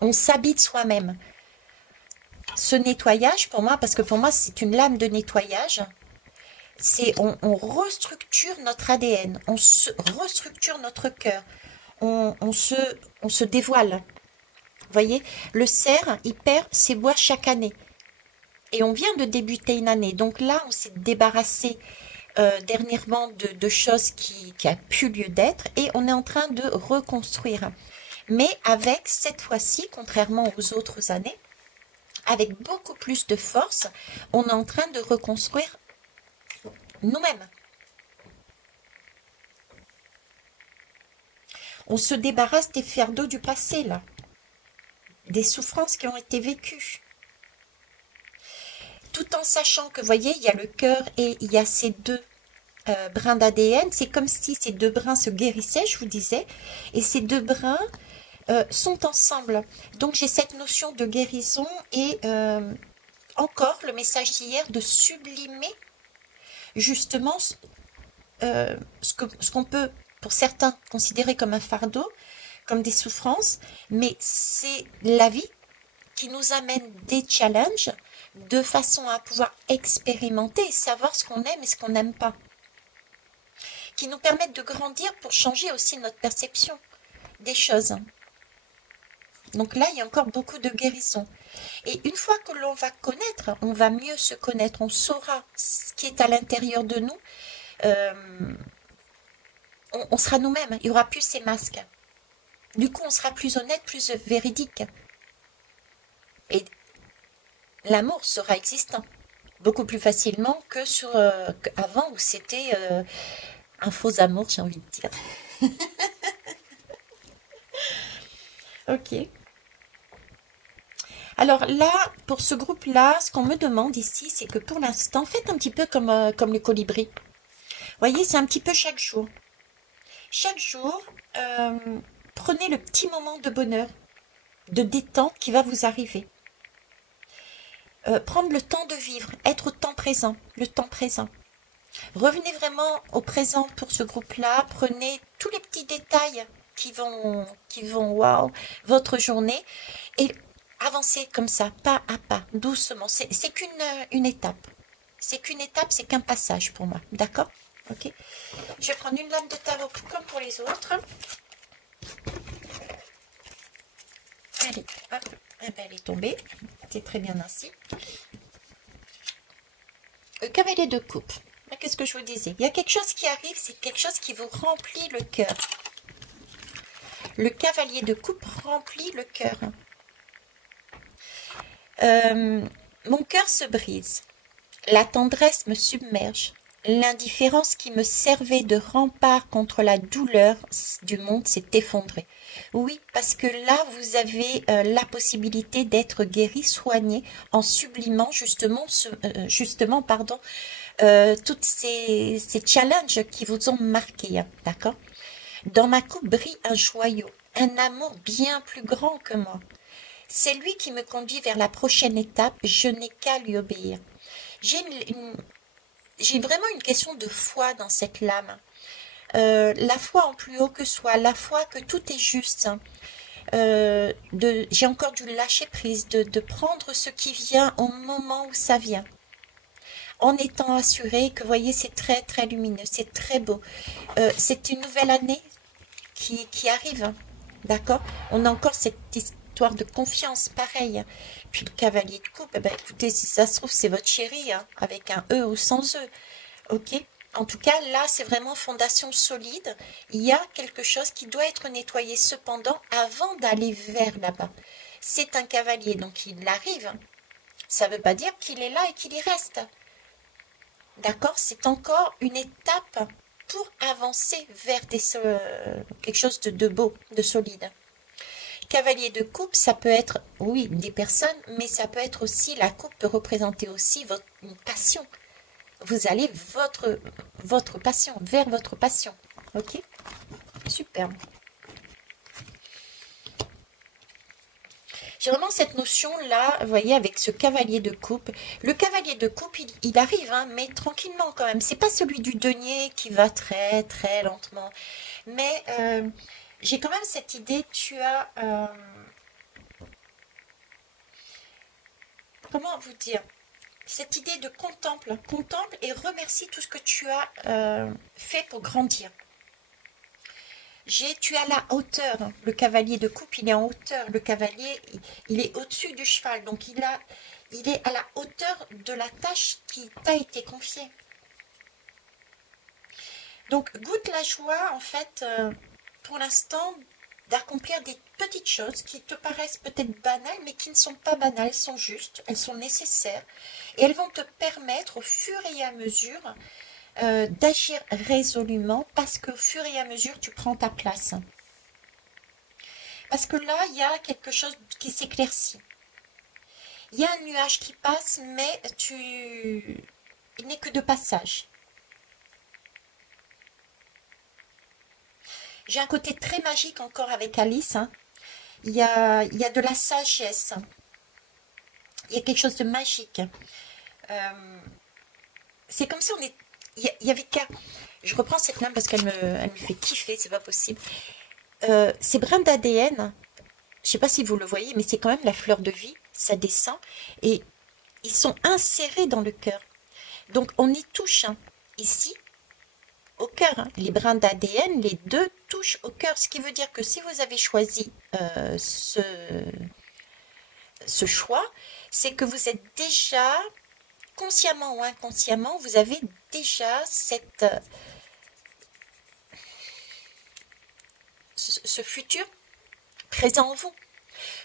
on s'habite soi-même. Ce nettoyage, pour moi, parce que pour moi, c'est une lame de nettoyage, c'est on restructure notre ADN, on restructure notre cœur, on se dévoile. Vous voyez, le cerf, il perd ses bois chaque année. Et on vient de débuter une année. Donc là, on s'est débarrassé dernièrement de choses qui a plus lieu d'être. Et on est en train de reconstruire. Mais avec, cette fois-ci, contrairement aux autres années, avec beaucoup plus de force, on est en train de reconstruire nous-mêmes. On se débarrasse des fardeaux du passé, là. Des souffrances qui ont été vécues. Tout en sachant que, vous voyez, il y a le cœur et il y a ces deux brins d'ADN. C'est comme si ces deux brins se guérissaient, je vous disais. Et ces deux brins sont ensemble. Donc, j'ai cette notion de guérison et encore le message d'hier de sublimer justement ce qu'on peut, pour certains, considérer comme un fardeau, comme des souffrances, mais c'est la vie qui nous amène des challenges de façon à pouvoir expérimenter et savoir ce qu'on aime et ce qu'on n'aime pas, qui nous permettent de grandir pour changer aussi notre perception des choses. Donc là, il y a encore beaucoup de guérison. Et une fois que l'on va connaître, on va mieux se connaître, on saura ce qui est à l'intérieur de nous, on sera nous-mêmes, il n'y aura plus ces masques. Du coup, on sera plus honnête, plus véridique. Et l'amour sera existant beaucoup plus facilement que avant où c'était un faux amour, j'ai envie de dire. Ok. Alors là, pour ce groupe-là, ce qu'on me demande ici, c'est que pour l'instant, faites un petit peu comme le colibri. Vous voyez, c'est un petit peu chaque jour. Chaque jour, prenez le petit moment de bonheur, de détente qui va vous arriver. Prendre le temps de vivre, être au temps présent, le temps présent. Revenez vraiment au présent pour ce groupe-là. Prenez tous les petits détails qui vont wow, votre journée et avancez comme ça, pas à pas, doucement. C'est qu'une étape. C'est qu'une étape, c'est qu'un passage pour moi. D'accord? Ok. Je vais prendre une lame de tarot comme pour les autres. Allez, hop. Eh ben, elle est tombée. C'est très bien ainsi. Le cavalier de coupe. Qu'est-ce que je vous disais? Il y a quelque chose qui arrive, c'est quelque chose qui vous remplit le cœur. Le cavalier de coupe remplit le cœur. Mon cœur se brise. La tendresse me submerge. L'indifférence qui me servait de rempart contre la douleur du monde s'est effondrée. Oui, parce que là, vous avez la possibilité d'être guéri, soigné, en sublimant justement, pardon, toutes ces challenges qui vous ont marqué, hein, d'accord? Dans ma coupe brille un joyau, un amour bien plus grand que moi. C'est lui qui me conduit vers la prochaine étape, je n'ai qu'à lui obéir. J'ai j'ai vraiment une question de foi dans cette lame. La foi en plus haut que soi, la foi que tout est juste. Hein. J'ai encore dû lâcher prise, de prendre ce qui vient au moment où ça vient. En étant assuré que, vous voyez, c'est très très lumineux, c'est très beau. C'est une nouvelle année qui arrive, hein. D'accord? On a encore cette histoire de confiance, pareil. Puis le cavalier de coupe, eh ben, écoutez, si ça se trouve, c'est votre chéri, hein, avec un E ou sans E. Ok? En tout cas, là, c'est vraiment fondation solide. Il y a quelque chose qui doit être nettoyé cependant avant d'aller vers là-bas. C'est un cavalier, donc il arrive. Ça ne veut pas dire qu'il est là et qu'il y reste. D'accord? C'est encore une étape pour avancer vers quelque chose de beau, de solide. Cavalier de coupe, ça peut être, oui, des personnes, mais ça peut être aussi, la coupe peut représenter aussi une passion. Vous allez votre passion, vers votre passion. Ok? Superbe. J'ai vraiment cette notion-là, vous voyez, avec ce cavalier de coupe. Le cavalier de coupe, il arrive, hein, mais tranquillement quand même. C'est pas celui du denier qui va très, très lentement. Mais j'ai quand même cette idée, tu as... comment vous dire? Cette idée de contemple et remercie tout ce que tu as fait pour grandir. Tu es à la hauteur, hein. Le cavalier de coupe, il est en hauteur. Le cavalier, il est au-dessus du cheval. Donc, il est à la hauteur de la tâche qui t'a été confiée. Donc, goûte la joie, en fait, pour l'instant, d'accomplir des petites choses qui te paraissent peut-être banales, mais qui ne sont pas banales. Elles sont justes, elles sont nécessaires. Et elles vont te permettre, au fur et à mesure, d'agir résolument, parce qu'au fur et à mesure, tu prends ta place. Parce que là, il y a quelque chose qui s'éclaircit. Il y a un nuage qui passe, mais il n'est que de passage. J'ai un côté très magique encore avec Alice. Hein. Il y a de la sagesse. Il y a quelque chose de magique. C'est comme si on est... Il y avait qu'à... Je reprends cette lame parce qu'elle me fait kiffer, c'est pas possible. Ces brins d'ADN, je sais pas si vous le voyez, mais c'est quand même la fleur de vie, ça descend, et ils sont insérés dans le cœur. Donc on y touche, hein, ici, au cœur. Hein. Les brins d'ADN, les deux touchent au cœur, ce qui veut dire que si vous avez choisi ce choix, c'est que vous êtes déjà, consciemment ou inconsciemment, vous avez déjà ce futur présent en vous.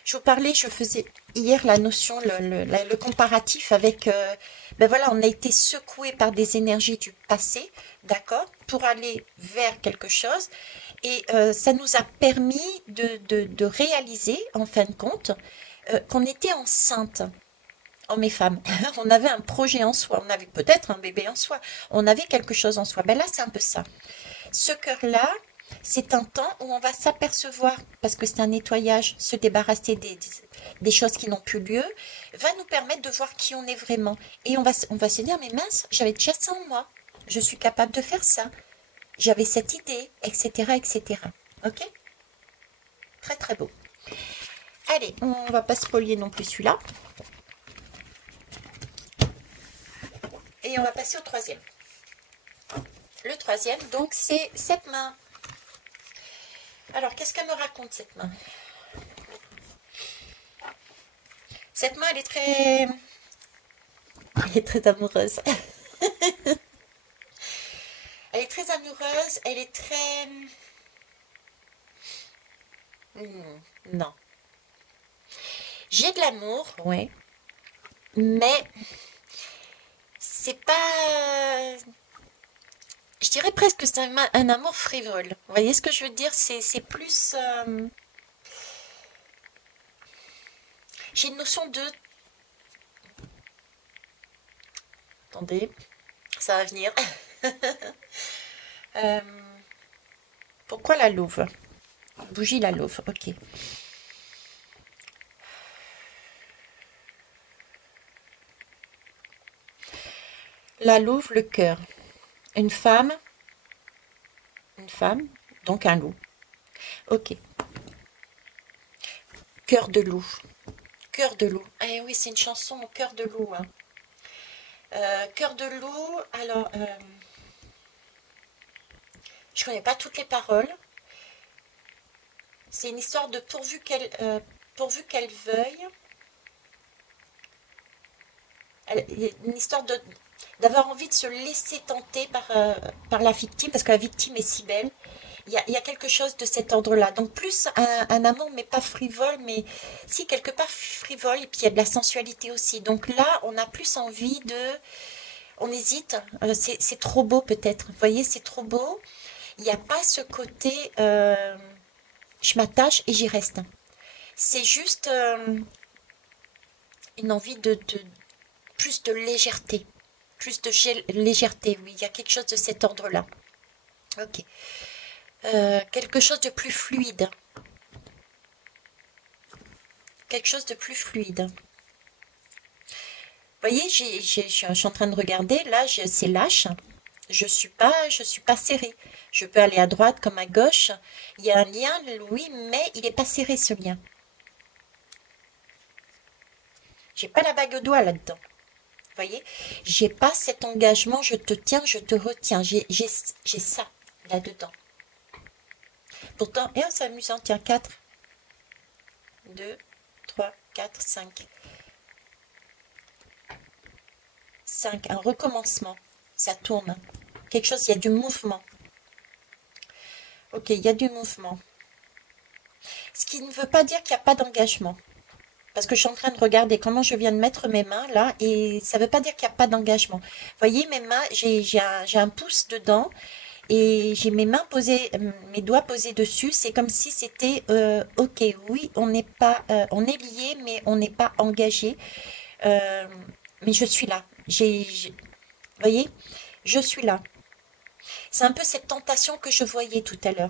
Je vous parlais, je faisais hier la notion, le comparatif avec, ben voilà, on a été secoué par des énergies du passé, d'accord, pour aller vers quelque chose, et ça nous a permis de réaliser, en fin de compte, qu'on était enceinte, hommes et femmes. On avait un projet en soi, on avait peut-être un bébé en soi, on avait quelque chose en soi. Ben là, c'est un peu ça. Ce cœur-là, c'est un temps où on va s'apercevoir, parce que c'est un nettoyage, se débarrasser des choses qui n'ont plus lieu, va nous permettre de voir qui on est vraiment. Et on va se dire, mais mince, j'avais déjà ça en moi, je suis capable de faire ça, j'avais cette idée, etc., etc. Ok? Très très beau. Allez, on va pas spolier non plus celui-là. Et on va passer au troisième. Le troisième, donc, c'est cette main. Alors, qu'est-ce qu'elle me raconte, cette main? Cette main, elle est très amoureuse. Elle est très amoureuse, elle est très... non. J'ai de l'amour, ouais. Mais c'est pas... Je dirais presque que c'est un amour frivole. Vous voyez ce que je veux dire? C'est plus... j'ai une notion de... Attendez, ça va venir. Euh, pourquoi la louve? Bougie la louve, ok. La louve, le cœur. Une femme, donc un loup. Ok. Cœur de loup. Cœur de loup. Eh oui, c'est une chanson au cœur de loup. Hein. Cœur de loup, alors, je connais pas toutes les paroles. C'est une histoire de pourvu qu'elle veuille. Une histoire d'avoir envie de se laisser tenter par la victime, parce que la victime est si belle. Il y a quelque chose de cet ordre-là. Donc plus un amour, mais pas frivole, mais si quelque part frivole, et puis il y a de la sensualité aussi. Donc là, on a plus envie de... On hésite, c'est trop beau peut-être. Vous voyez, c'est trop beau. Il n'y a pas ce côté, je m'attache et j'y reste. C'est juste une envie de plus de légèreté. Plus de légèreté, oui. Il y a quelque chose de cet ordre-là. Ok. Quelque chose de plus fluide. Quelque chose de plus fluide. Vous voyez, je suis en train de regarder. Là, c'est lâche. Je suis pas serrée. Je peux aller à droite comme à gauche. Il y a un lien, oui, mais il n'est pas serré ce lien. J'ai pas la bague au doigt là-dedans. Vous voyez, j'ai pas cet engagement. Je te tiens, je te retiens. J'ai ça là-dedans. Pourtant, et c'est amusant. Tiens, 4, 2, 3, 4, 5. 5, un recommencement. Ça tourne. Quelque chose, il y a du mouvement. Ok, il y a du mouvement. Ce qui ne veut pas dire qu'il n'y a pas d'engagement. Parce que je suis en train de regarder comment je viens de mettre mes mains là, et ça ne veut pas dire qu'il n'y a pas d'engagement. Vous voyez, mes mains, j'ai un pouce dedans, et j'ai mes mains posées, mes doigts posés dessus. C'est comme si c'était, ok, oui, on n'est pas, on est lié, mais on n'est pas engagé. Mais je suis là. Vous voyez, je suis là. C'est un peu cette tentation que je voyais tout à l'heure.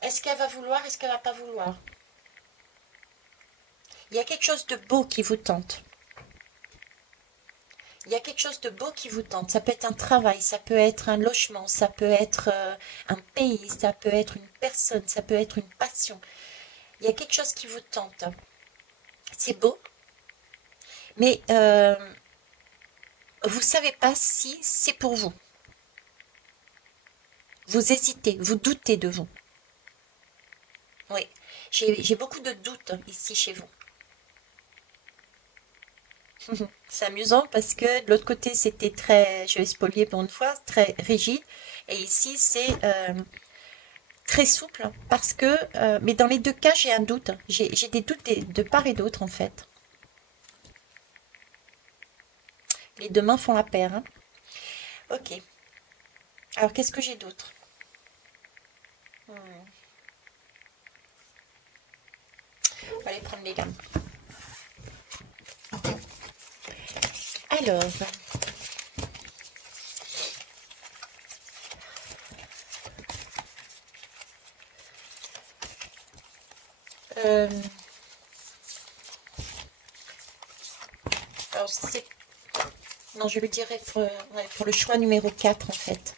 Est-ce qu'elle va vouloir, est-ce qu'elle va pas vouloir? Il y a quelque chose de beau qui vous tente. Il y a quelque chose de beau qui vous tente. Ça peut être un travail, ça peut être un logement, ça peut être un pays, ça peut être une personne, ça peut être une passion. Il y a quelque chose qui vous tente. C'est beau, mais vous ne savez pas si c'est pour vous. Vous hésitez, vous doutez de vous. Oui, j'ai beaucoup de doutes ici chez vous. C'est amusant parce que de l'autre côté, c'était très, je vais spolier pour une fois, très rigide. Et ici, c'est très souple parce que, mais dans les deux cas, j'ai un doute. J'ai des doutes de part et d'autre en fait. Les deux mains font la paire. Hein. Ok. Alors, qu'est-ce que j'ai d'autre? On va aller prendre les gammes. Alors, euh, alors c'est... Non, je le dirais pour le choix numéro 4 en fait.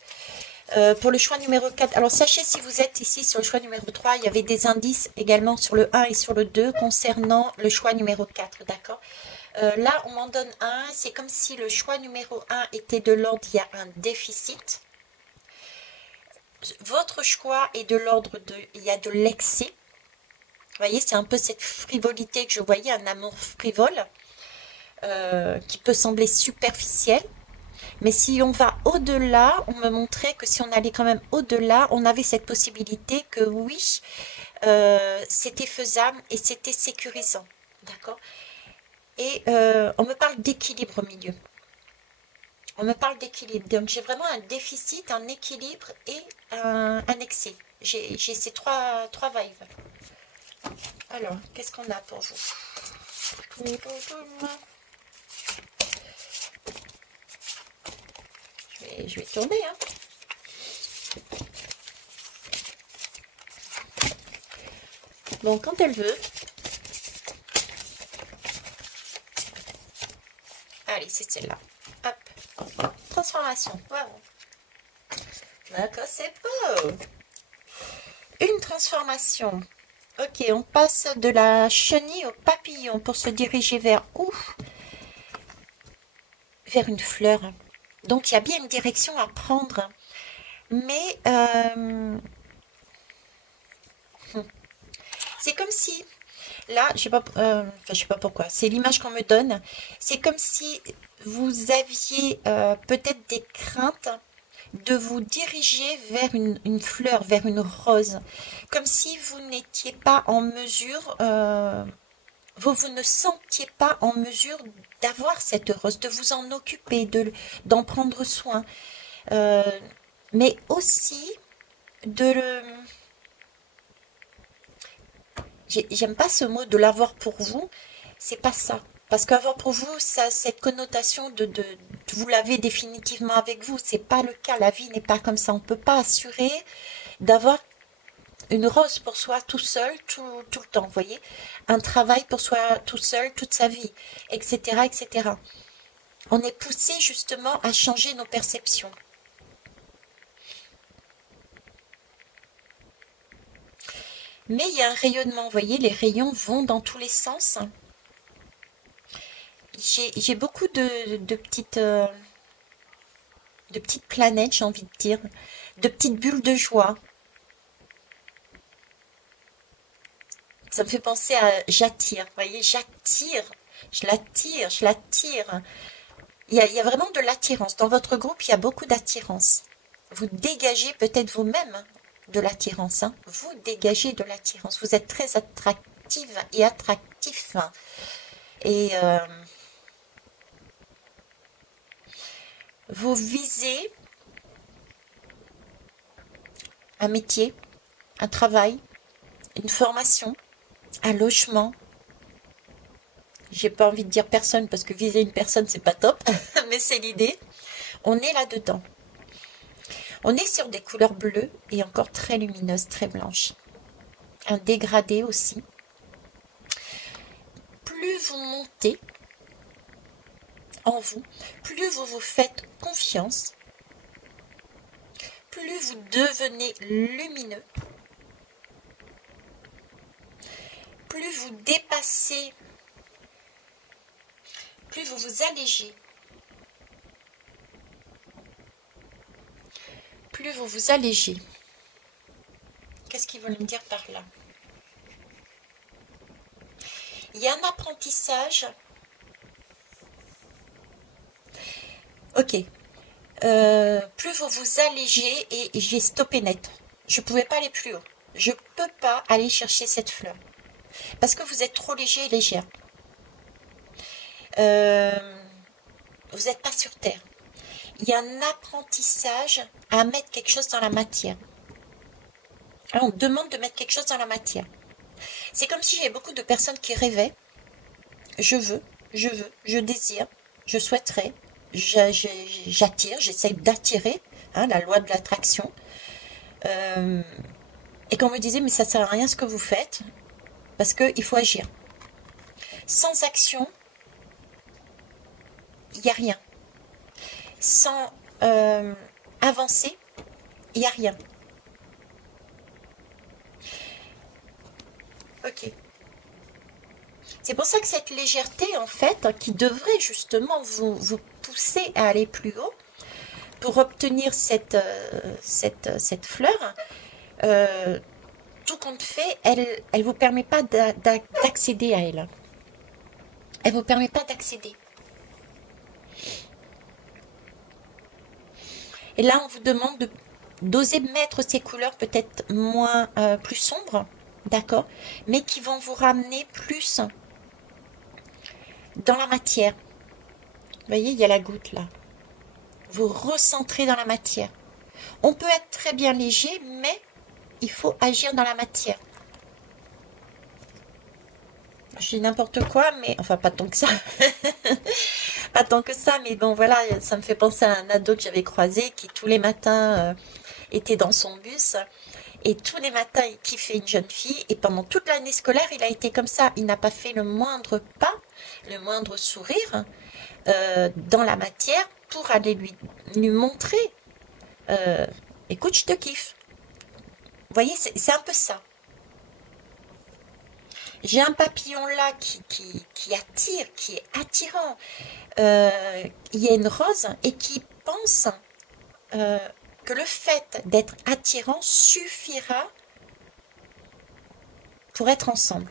Pour le choix numéro 4, alors sachez si vous êtes ici sur le choix numéro 3, il y avait des indices également sur le 1 et sur le 2 concernant le choix numéro 4, d'accord? Là, on m'en donne un, c'est comme si le choix numéro 1 était de l'ordre, il y a un déficit. Votre choix est de l'ordre de, il y a de l'excès. Vous voyez, c'est un peu cette frivolité que je voyais, un amour frivole, qui peut sembler superficiel. Mais si on va au-delà, on me montrait que si on allait quand même au-delà, on avait cette possibilité que oui, c'était faisable et c'était sécurisant. D'accord? Et on me parle d'équilibre au milieu. On me parle d'équilibre. Donc, j'ai vraiment un déficit, un équilibre et un excès. J'ai ces trois vibes. Alors, qu'est-ce qu'on a pour vous? Je vais tourner, hein. Bon, quand elle veut. Allez, c'est celle-là. Hop. Transformation. Waouh. D'accord, c'est beau. Une transformation. Ok, on passe de la chenille au papillon pour se diriger vers où? Vers une fleur. Donc, il y a bien une direction à prendre. Mais c'est comme si, là, je sais pas pourquoi, c'est l'image qu'on me donne. C'est comme si vous aviez peut-être des craintes de vous diriger vers une fleur, vers une rose. Comme si vous n'étiez pas en mesure, vous ne sentiez pas en mesure d'avoir cette rose, de vous en occuper, d'en prendre soin. Mais aussi de le... J'aime pas ce mot de l'avoir pour vous, c'est pas ça. Parce qu'avoir pour vous, ça a cette connotation de vous l'avez définitivement avec vous. C'est pas le cas, la vie n'est pas comme ça. On peut pas assurer d'avoir une rose pour soi tout seul, tout le temps, vous voyez. Un travail pour soi tout seul, toute sa vie, etc., etc. On est poussé justement à changer nos perceptions. Mais il y a un rayonnement, vous voyez, les rayons vont dans tous les sens. J'ai beaucoup de petites planètes, j'ai envie de dire, de petites bulles de joie. Ça me fait penser à j'attire, vous voyez, j'attire, je l'attire, je l'attire. Il y a vraiment de l'attirance. Dans votre groupe, il y a beaucoup d'attirance. Vous dégagez peut-être vous-même de l'attirance. Hein. Vous dégagez de l'attirance. Vous êtes très attractive et attractif. Et vous visez un métier, un travail, une formation, un logement. J'ai pas envie de dire personne parce que viser une personne c'est pas top, mais c'est l'idée. On est là-dedans. On est sur des couleurs bleues et encore très lumineuses, très blanches. Un dégradé aussi. Plus vous montez en vous, plus vous vous faites confiance, plus vous devenez lumineux, plus vous dépassez, plus vous vous allégez, plus vous vous allégez. Qu'est-ce qu'ils veulent me dire par là? Il y a un apprentissage. Ok. Plus vous vous allégez et j'ai stoppé net. Je ne pouvais pas aller plus haut. Je ne peux pas aller chercher cette fleur. Parce que vous êtes trop léger et légère. Vous n'êtes pas sur Terre. Il y a un apprentissage à mettre quelque chose dans la matière. Alors, on demande de mettre quelque chose dans la matière. C'est comme si j'avais beaucoup de personnes qui rêvaient. Je veux, je désire, je souhaiterais, j'attire, j'essaye d'attirer, hein, la loi de l'attraction. Et qu'on me disait, mais ça ne sert à rien ce que vous faites, parce qu'il faut agir. Sans action, il n'y a rien. Sans avancer, il n'y a rien. Ok. C'est pour ça que cette légèreté, en fait, qui devrait justement vous pousser à aller plus haut, pour obtenir cette fleur, tout compte fait, elle vous permet pas d'accéder à elle. Elle vous permet pas d'accéder. Et là, on vous demande d'oser mettre ces couleurs peut-être moins plus sombres, d'accord, mais qui vont vous ramener plus dans la matière. Vous voyez, il y a la goutte là. vous recentrez dans la matière. On peut être très bien léger, mais il faut agir dans la matière. Je dis n'importe quoi, mais enfin pas tant que ça. Pas tant que ça, mais bon voilà, ça me fait penser à un ado que j'avais croisé qui tous les matins était dans son bus. Et tous les matins, il kiffait une jeune fille. Et pendant toute l'année scolaire, il a été comme ça. Il n'a pas fait le moindre pas, le moindre sourire dans la matière pour aller lui montrer écoute, je te kiffe. Vous voyez, c'est un peu ça. J'ai un papillon là qui attire, qui est attirant. Il y a une rose et qui pense que le fait d'être attirant suffira pour être ensemble.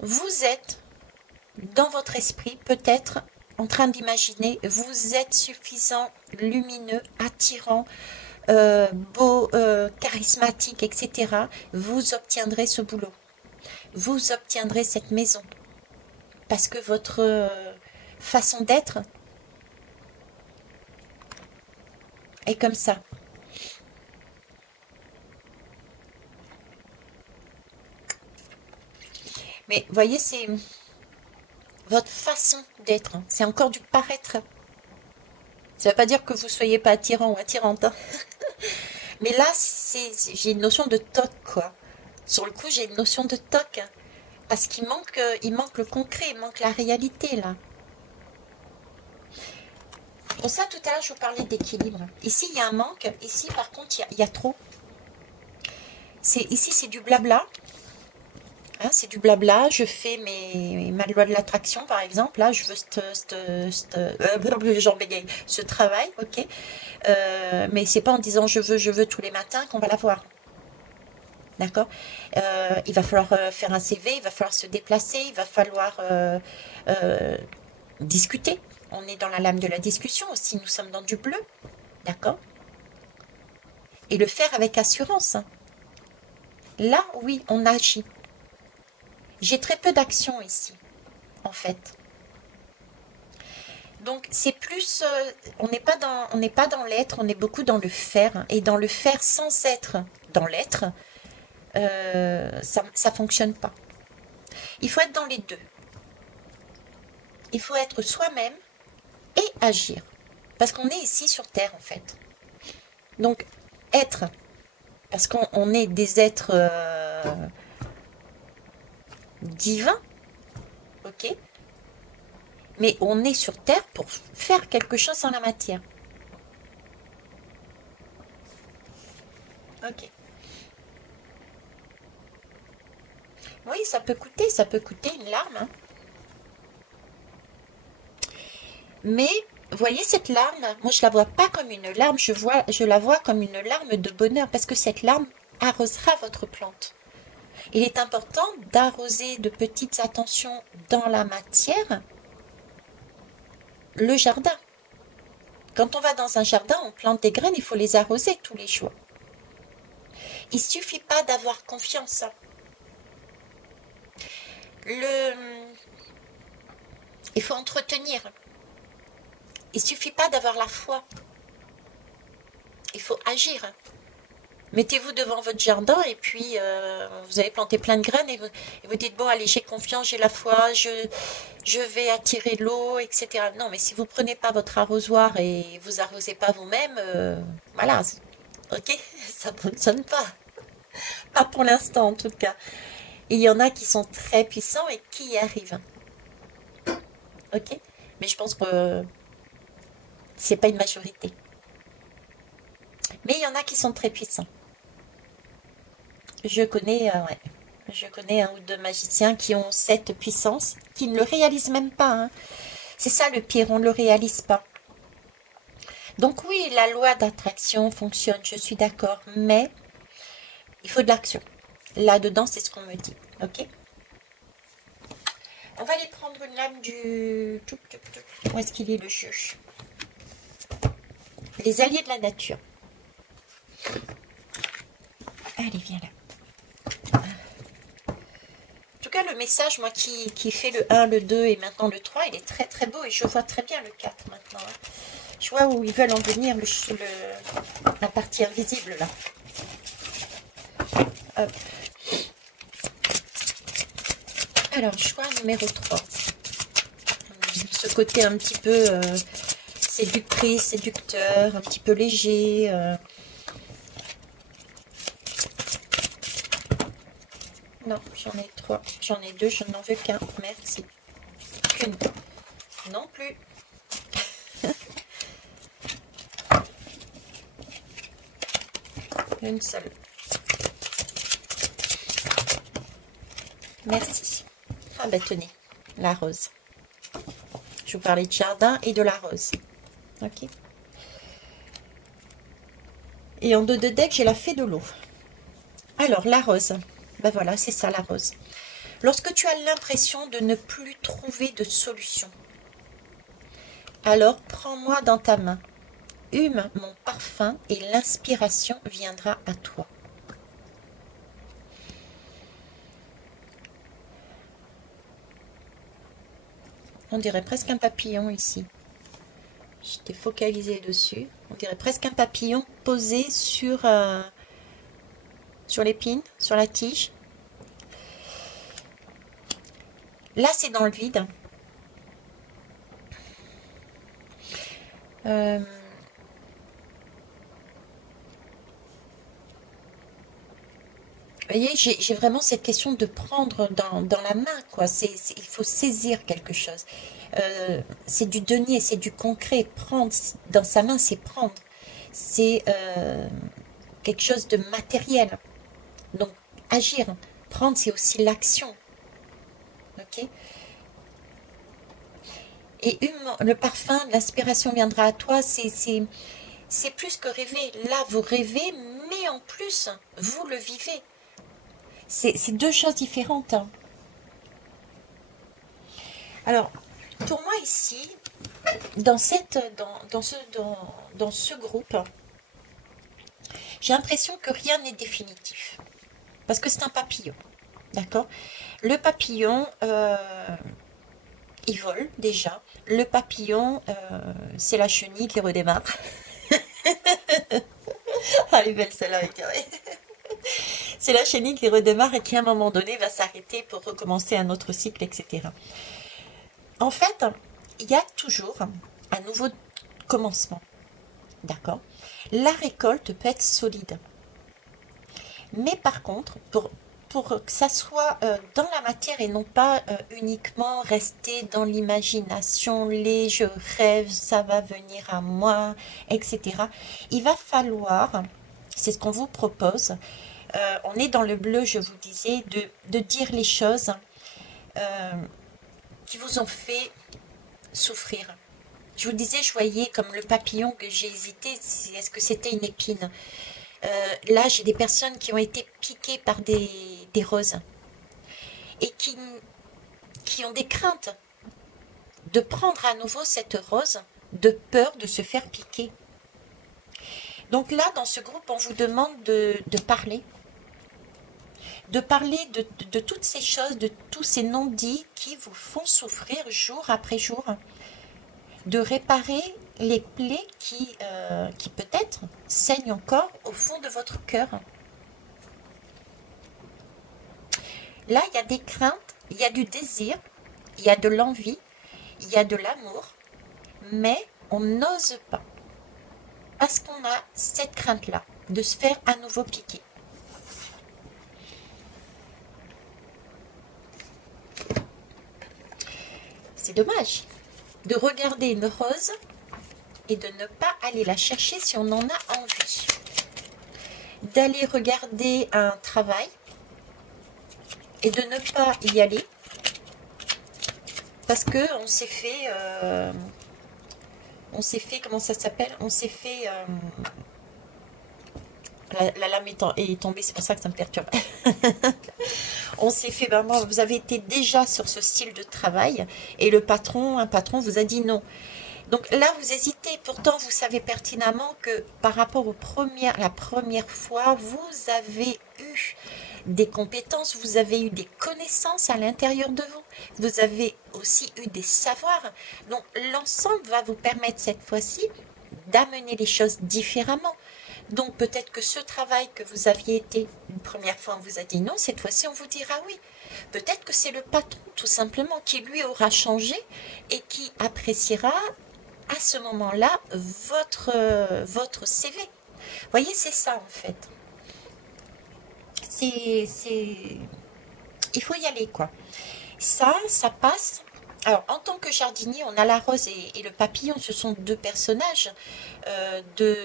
Vous êtes dans votre esprit peut-être en train d'imaginer, vous êtes suffisant, lumineux, attirant, beau, charismatique, etc. Vous obtiendrez ce boulot. Vous obtiendrez cette maison. Parce que votre façon d'être est comme ça. Mais vous voyez, c'est votre façon d'être. C'est encore du paraître. Ça ne veut pas dire que vous ne soyez pas attirant ou attirante. Hein. Mais là, j'ai une notion de toc, quoi. Sur le coup, j'ai une notion de toc. Parce qu'il manque le concret, il manque la réalité, là. Pour ça, tout à l'heure, je vous parlais d'équilibre. Ici, il y a un manque. Ici, par contre, il y a trop. Ici, c'est du blabla. Hein, c'est du blabla. Je fais ma loi de l'attraction, par exemple. Là, je veux ce travail, ok. Mais c'est pas en disant je veux tous les matins qu'on va l'avoir. D'accord. Il va falloir faire un CV, il va falloir se déplacer, il va falloir discuter. On est dans la lame de la discussion aussi, nous sommes dans du bleu. D'accord. Et le faire avec assurance. Là, oui, on agit. J'ai très peu d'action ici, en fait. Donc, c'est plus... on n'est pas dans l'être, on est beaucoup dans le faire. Et dans le faire sans être dans l'être, ça ne fonctionne pas. Il faut être dans les deux. Il faut être soi-même et agir. Parce qu'on est ici sur Terre, en fait. Donc, être, parce qu'on est des êtres divins, ok? Mais on est sur Terre pour faire quelque chose en la matière. Ok. Oui, ça peut coûter une larme. Hein. Mais, vous voyez cette larme, moi je la vois pas comme une larme, je la vois comme une larme de bonheur, parce que cette larme arrosera votre plante. Il est important d'arroser de petites attentions dans la matière le jardin. Quand on va dans un jardin, on plante des graines, il faut les arroser tous les jours. Il ne suffit pas d'avoir confiance. Il faut entretenir. Il ne suffit pas d'avoir la foi. Il faut agir. Mettez-vous devant votre jardin et puis vous avez planté plein de graines et vous dites bon allez j'ai confiance, j'ai la foi, je vais attirer l'eau, etc. Non mais si vous prenez pas votre arrosoir et vous arrosez pas vous-même, voilà, ok, ça fonctionne pas. Pas pour l'instant en tout cas. Il y en a qui sont très puissants et qui y arrivent. Ok, mais je pense que c'est pas une majorité. Mais il y en a qui sont très puissants. Je connais un ou deux magiciens qui ont cette puissance, qui ne le réalisent même pas. Hein. C'est ça le pire, on ne le réalise pas. Donc oui, la loi d'attraction fonctionne, je suis d'accord, mais il faut de l'action. Là-dedans, c'est ce qu'on me dit. Ok. On va aller prendre une lame du... Où est-ce qu'il est le jeu? Les alliés de la nature. Allez, viens là. En tout cas, cas, le message, moi, qui fait le 1, le 2 et maintenant le 3, il est très très beau et je vois très bien le 4 maintenant. Hein. Je vois où ils veulent en venir la partie invisible, là. Hop. Alors, choix numéro 3. Ce côté un petit peu séductrice, séducteur, un petit peu léger. Non, j'en ai 3. J'en ai 2, je n'en veux qu'un. Merci. Qu'une. Non plus. Une seule. Merci. Ah ben tenez, la rose. Je vous parlais de jardin et de la rose. Ok. Et en 2 de deck, j'ai la fée de l'eau. Alors, la rose. Ben voilà, c'est ça la rose. Lorsque tu as l'impression de ne plus trouver de solution, alors prends-moi dans ta main. Hume mon parfum et l'inspiration viendra à toi. On dirait presque un papillon ici. J'étais focalisée dessus. On dirait presque un papillon posé sur l'épine, sur la tige. Là, c'est dans le vide. Vous voyez, j'ai vraiment cette question de prendre dans la main, quoi. Il faut saisir quelque chose. C'est du denier, c'est du concret. Prendre dans sa main, c'est prendre. C'est quelque chose de matériel. Donc, agir. Prendre, c'est aussi l'action. Ok ? Et le parfum, l'inspiration viendra à toi. C'est plus que rêver. Là, vous rêvez, mais en plus, vous le vivez. C'est 2 choses différentes. Hein. Alors, pour moi ici, dans ce groupe, j'ai l'impression que rien n'est définitif. Parce que c'est un papillon. D'accord ? Le papillon, il vole déjà. Le papillon, c'est la chenille qui redémarre. Ah, elle est belle celle-là, carré. C'est la chenille qui redémarre et qui à un moment donné va s'arrêter pour recommencer un autre cycle, etc. En fait, il y a toujours un nouveau commencement. D'accord ? La récolte peut être solide. Mais par contre, pour que ça soit dans la matière et non pas uniquement rester dans l'imagination, je rêve, ça va venir à moi, etc. Il va falloir, c'est ce qu'on vous propose, on est dans le bleu, je vous disais, de dire les choses qui vous ont fait souffrir. Je vous disais, je voyais comme le papillon que j'ai hésité, est-ce que c'était une épine ? Là, j'ai des personnes qui ont été piquées par des roses et qui ont des craintes de prendre à nouveau cette rose, de peur de se faire piquer. Donc là, dans ce groupe, on vous demande de parler. De parler de toutes ces choses, de tous ces non-dits qui vous font souffrir jour après jour. De réparer les plaies qui peut-être saignent encore au fond de votre cœur. Là, il y a des craintes, il y a du désir, il y a de l'envie, il y a de l'amour, mais on n'ose pas. Parce qu'on a cette crainte-là, de se faire à nouveau piquer. C'est dommage de regarder une rose et de ne pas aller la chercher si on en a envie. D'aller regarder un travail et de ne pas y aller parce que on s'est fait comment ça s'appelle, on s'est fait la lame est tombée, c'est pour ça que ça me perturbe. On s'est fait vraiment, vous avez été déjà sur ce style de travail et un patron vous a dit non. Donc là, vous hésitez. Pourtant, vous savez pertinemment que par rapport la première fois, vous avez eu des compétences, vous avez eu des connaissances à l'intérieur de vous, vous avez aussi eu des savoirs. Donc l'ensemble va vous permettre cette fois-ci d'amener les choses différemment. Donc peut-être que ce travail que vous aviez été une première fois, on vous a dit non, cette fois-ci on vous dira oui. Peut-être que c'est le patron tout simplement qui lui aura changé et qui appréciera à ce moment-là votre CV. Vous voyez, c'est ça en fait. Il faut y aller quoi. Ça passe. Alors, en tant que jardinier, on a la rose et le papillon, ce sont deux personnages, deux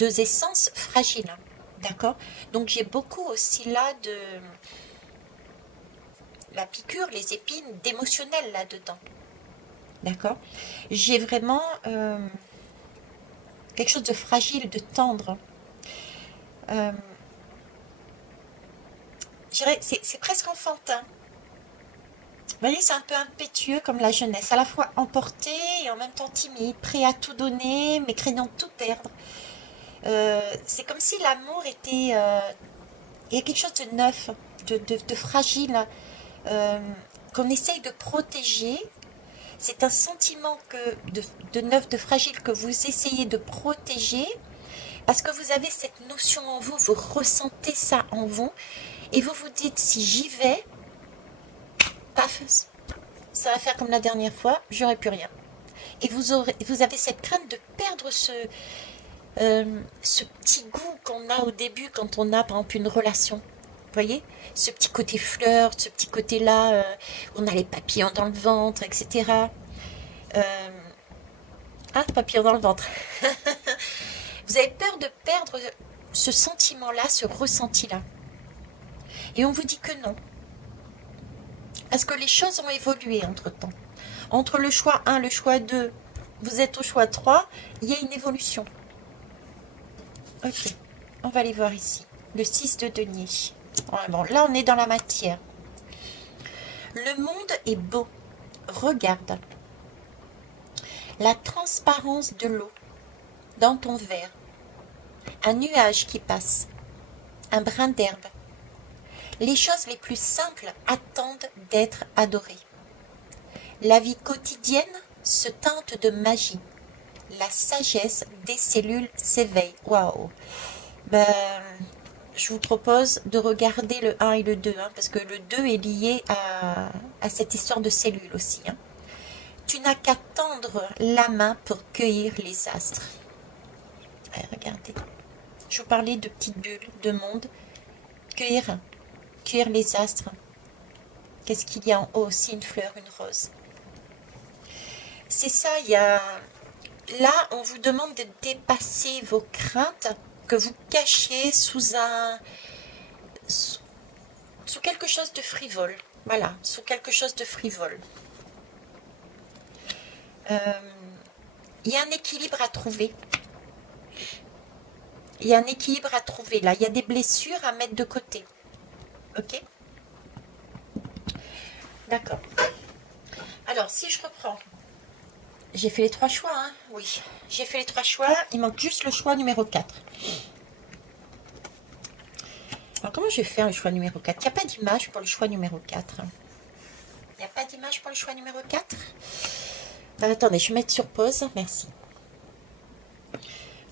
essences fragiles, hein, d'accord? Donc, j'ai beaucoup aussi là de la piqûre, les épines, d'émotionnel là-dedans, d'accord? J'ai vraiment quelque chose de fragile, de tendre. Je dirais, c'est presque enfantin. Vous voyez, c'est un peu impétueux comme la jeunesse, à la fois emporté et en même temps timide, prêt à tout donner, mais craignant de tout perdre. C'est comme si l'amour était... il y a quelque chose de neuf, de fragile, qu'on essaye de protéger. C'est un sentiment de neuf, de fragile que vous essayez de protéger, parce que vous avez cette notion en vous, vous ressentez ça en vous, et vous vous dites, si j'y vais, paf, ça va faire comme la dernière fois, j'aurai plus rien. Et vous avez cette crainte de perdre ce petit goût qu'on a au début quand on a par exemple une relation. Vous voyez, ce petit côté fleur, ce petit côté-là, on a les papillons dans le ventre, etc. Papillons dans le ventre. Vous avez peur de perdre ce sentiment-là, ce ressenti-là. Et on vous dit que non. Parce que les choses ont évolué entre-temps. Entre le choix 1, le choix 2, vous êtes au choix 3, il y a une évolution. Ok, on va aller voir ici. Le 6 de denier. Ouais, bon, là, on est dans la matière. Le monde est beau. Regarde. La transparence de l'eau dans ton verre. Un nuage qui passe. Un brin d'herbe. Les choses les plus simples attendent d'être adorées. La vie quotidienne se teinte de magie. La sagesse des cellules s'éveille. Waouh! Ben, je vous propose de regarder le 1 et le 2, hein, parce que le 2 est lié à cette histoire de cellules aussi. Hein. Tu n'as qu'à tendre la main pour cueillir les astres. Allez, regardez. Je vous parlais de petites bulles de monde. Cueillir les astres. Qu'est-ce qu'il y a en haut aussi? Une fleur, une rose. C'est ça, il y a... Là, on vous demande de dépasser vos craintes que vous cachez sous quelque chose de frivole. Voilà, sous quelque chose de frivole. Il y a un équilibre à trouver. Il y a un équilibre à trouver là. Il y a des blessures à mettre de côté. Ok? D'accord. Alors, si je reprends, j'ai fait les 3 choix, hein? Oui, j'ai fait les 3 choix. Il manque juste le choix numéro 4. Alors, comment je vais faire le choix numéro 4? Il n'y a pas d'image pour le choix numéro 4. Il n'y a pas d'image pour le choix numéro 4? Attendez, je vais mettre sur pause. Merci.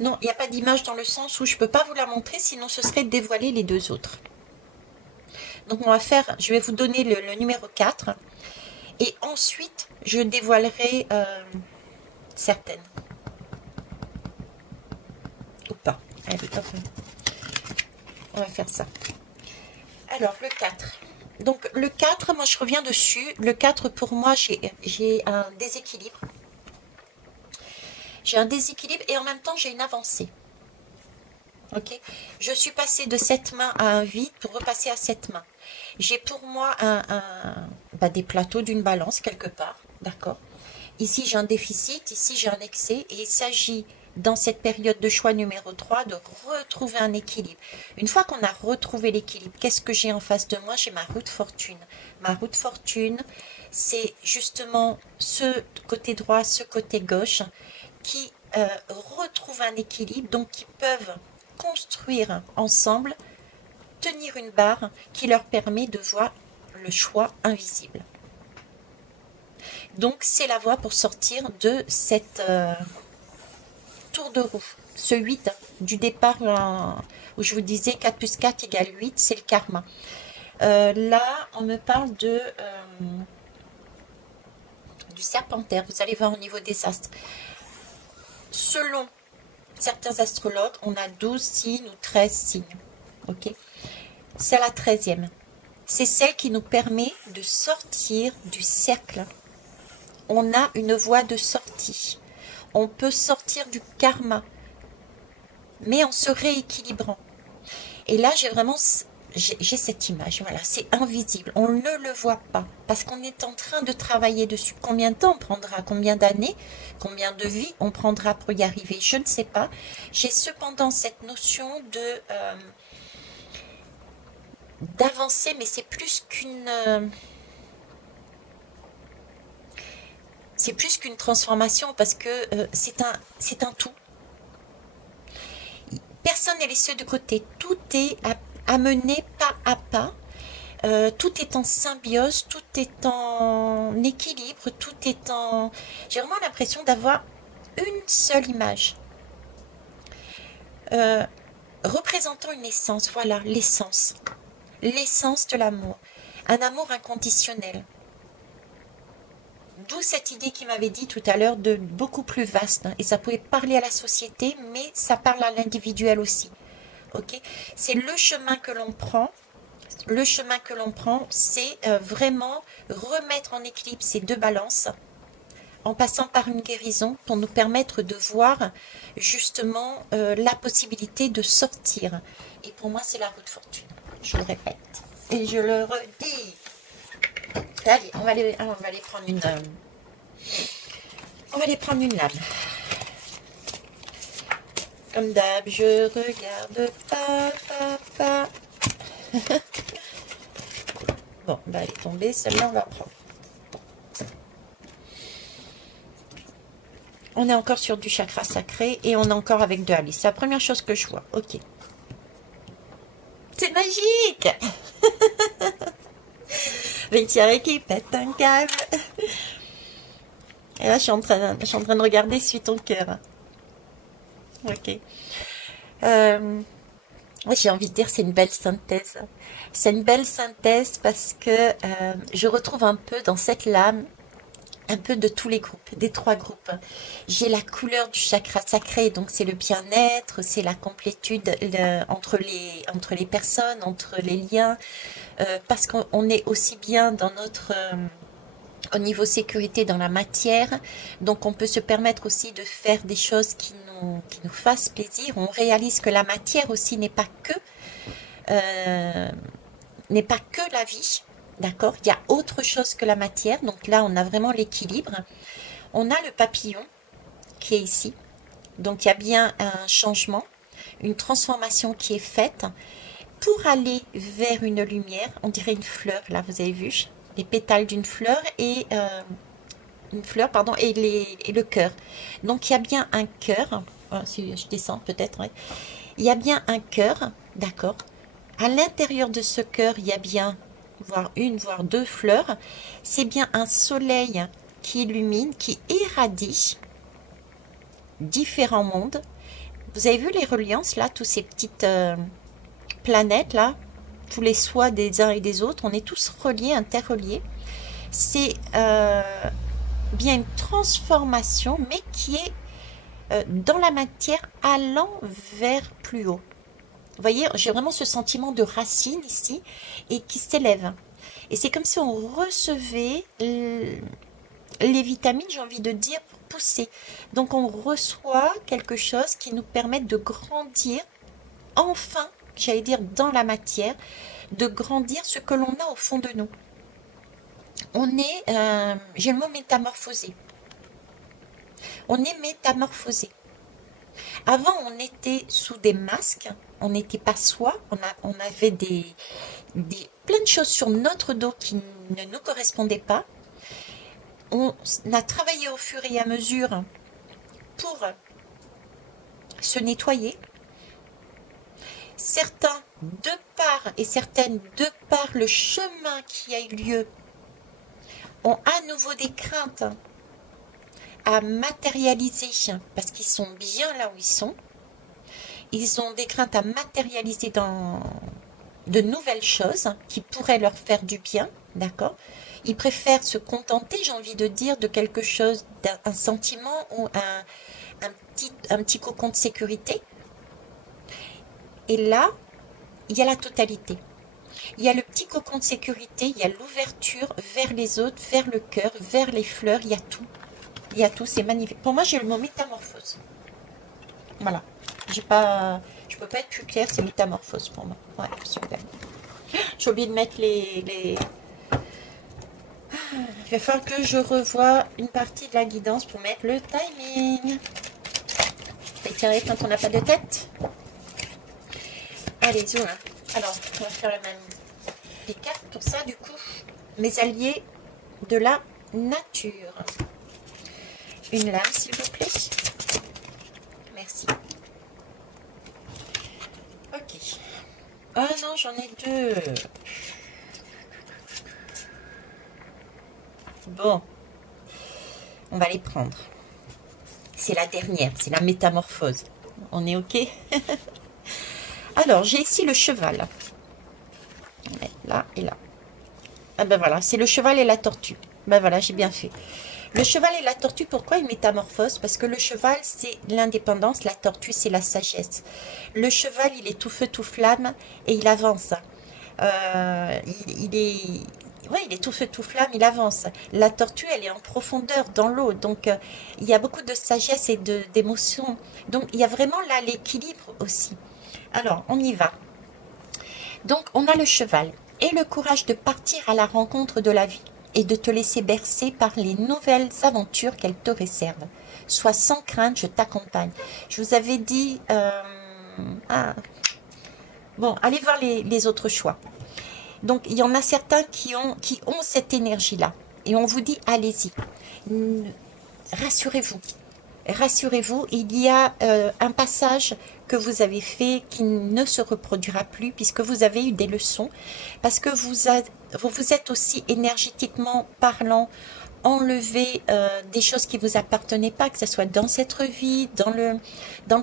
Non, il n'y a pas d'image dans le sens où je ne peux pas vous la montrer, sinon ce serait dévoiler les deux autres. Donc, on va faire, je vais vous donner le numéro 4. Et ensuite, je dévoilerai certaines. Ou pas. Allez, hop. On va faire ça. Alors, le 4. Donc, le 4, moi, je reviens dessus. Le 4, pour moi, j'ai un déséquilibre. J'ai un déséquilibre et en même temps, j'ai une avancée. Ok? Je suis passée de 7 mains à un vide pour repasser à 7 mains. J'ai pour moi des plateaux d'une balance quelque part. D'accord? Ici, j'ai un déficit. Ici, j'ai un excès. Et il s'agit, dans cette période de choix numéro 3, de retrouver un équilibre. Une fois qu'on a retrouvé l'équilibre, qu'est-ce que j'ai en face de moi? J'ai ma roue de fortune. Ma roue de fortune, c'est justement ce côté droit, ce côté gauche, qui retrouvent un équilibre, donc qui peuvent construire ensemble tenir une barre qui leur permet de voir le choix invisible. Donc, c'est la voie pour sortir de cette tour de roue. Ce 8 du départ, où je vous disais 4 plus 4 égale 8, c'est le karma. Là, on me parle de du serpentaire. Vous allez voir au niveau des astres. Selon certains astrologues, on a 12 signes ou 13 signes. Ok, c'est la 13e. C'est celle qui nous permet de sortir du cercle. On a une voie de sortie. On peut sortir du karma, mais en se rééquilibrant. Et là, j'ai cette image, voilà, c'est invisible, on ne le voit pas, parce qu'on est en train de travailler dessus. Combien de temps on prendra, combien d'années, combien de vies on prendra pour y arriver, je ne sais pas. J'ai cependant cette notion de d'avancer, mais c'est plus qu'une transformation, parce que c'est un tout. Personne n'est laissé de côté, tout est amené pas à pas, tout est en symbiose, tout est en équilibre, tout est en... J'ai vraiment l'impression d'avoir une seule image. Représentant une essence, voilà, l'essence de l'amour, un amour inconditionnel. D'où cette idée qui m'avait dit tout à l'heure de beaucoup plus vaste, et ça pouvait parler à la société, mais ça parle à l'individuel aussi. Ok, c'est le chemin que l'on prend. Le chemin que l'on prend, c'est vraiment remettre en équilibre ces deux balances, en passant par une guérison pour nous permettre de voir justement la possibilité de sortir. Et pour moi, c'est la roue de fortune. Je le répète et je le redis. Allez, on va aller prendre une... on va aller prendre une lame. Comme d'hab, je regarde pas. Bon, bah elle est tombée, celle-là on va prendre. On est encore sur du chakra sacré et on est encore avec de Alice. C'est la première chose que je vois. Ok. C'est magique. Ventiare qui pète un câble. Et là, je suis en train de regarder Suis ton cœur. Ok. J'ai envie de dire c'est une belle synthèse. C'est une belle synthèse parce que je retrouve un peu dans cette lame un peu de tous les groupes, des 3 groupes. J'ai la couleur du chakra sacré, donc c'est le bien-être, c'est la complétude entre les personnes, entre les liens, parce qu'on est aussi bien dans notre... au niveau sécurité dans la matière, donc on peut se permettre aussi de faire des choses qui nous fassent plaisir. On réalise que la matière aussi n'est pas que la vie, d'accord? Il y a autre chose que la matière, donc là on a vraiment l'équilibre. On a le papillon qui est ici, donc il y a bien un changement, une transformation qui est faite pour aller vers une lumière. On dirait une fleur, là vous avez vu les pétales d'une fleur et et le cœur. Donc il y a bien un cœur. Si je descends peut-être, ouais. Il y a bien un cœur, d'accord. À l'intérieur de ce cœur, il y a bien voire 2 fleurs. C'est bien un soleil qui illumine, qui irradie différents mondes. Vous avez vu les reliances là, tous ces petites planètes là, tous les soies des uns et des autres, on est tous reliés, interreliés. C'est bien une transformation, mais qui est dans la matière allant vers plus haut. Vous voyez, j'ai vraiment ce sentiment de racine ici et qui s'élève. Et c'est comme si on recevait les vitamines, j'ai envie de dire, pour pousser. Donc on reçoit quelque chose qui nous permet de grandir, enfin, j'allais dire dans la matière, de grandir ce que l'on a au fond de nous. On est, j'ai le mot métamorphosé. On est métamorphosé. Avant, on était sous des masques, on n'était pas soi, on avait plein de choses sur notre dos qui ne nous correspondaient pas. On a travaillé au fur et à mesure pour se nettoyer. certains de par et certaines de par le chemin qui a eu lieu ont à nouveau des craintes à matérialiser parce qu'ils sont bien là où ils sont. Ils ont des craintes à matérialiser dans de nouvelles choses qui pourraient leur faire du bien, d'accord? Ils préfèrent se contenter, j'ai envie de dire, de quelque chose, d'un sentiment ou un petit cocon de sécurité. Et là, il y a la totalité. Il y a le petit cocon de sécurité, il y a l'ouverture vers les autres, vers le cœur, vers les fleurs, il y a tout. Il y a tout, c'est magnifique. Pour moi, j'ai le mot métamorphose. Voilà. Je peux pas être plus claire, c'est métamorphose pour moi. Ouais, super. J'ai oublié de mettre les... Il va falloir que je revoie une partie de la guidance pour mettre le timing. Je vais tirer quand on n'a pas de tête. Allez, zoom. Alors, on va faire la même. Des cartes pour ça, du coup. Mes alliés de la nature. Une lame, s'il vous plaît. Merci. Ok. Oh non, j'en ai deux. Bon. On va les prendre. C'est la dernière, c'est la métamorphose. On est ok? Alors, j'ai ici le cheval. Là et là. Ah ben voilà, c'est le cheval et la tortue. Ben voilà, j'ai bien fait. Le cheval et la tortue, pourquoi ils métamorphosent? Parce que le cheval, c'est l'indépendance, la tortue, c'est la sagesse. Le cheval, il est tout feu, tout flamme et il avance. Il est tout feu, tout flamme, il avance. La tortue, elle est en profondeur, dans l'eau. Donc, il y a beaucoup de sagesse et d'émotion. Donc, il y a vraiment là l'équilibre aussi. Alors, on y va. Donc, on a le cheval et le courage de partir à la rencontre de la vie et de te laisser bercer par les nouvelles aventures qu'elle te réserve. Sois sans crainte, je t'accompagne. Je vous avais dit... Bon, allez voir les autres choix. Donc, il y en a certains qui ont cette énergie-là. Et on vous dit, allez-y. Rassurez-vous. Rassurez-vous, il y a un passage que vous avez fait qui ne se reproduira plus puisque vous avez eu des leçons, parce que vous êtes aussi énergétiquement parlant enlevé des choses qui vous appartenaient pas, que ce soit dans cette vie, dans le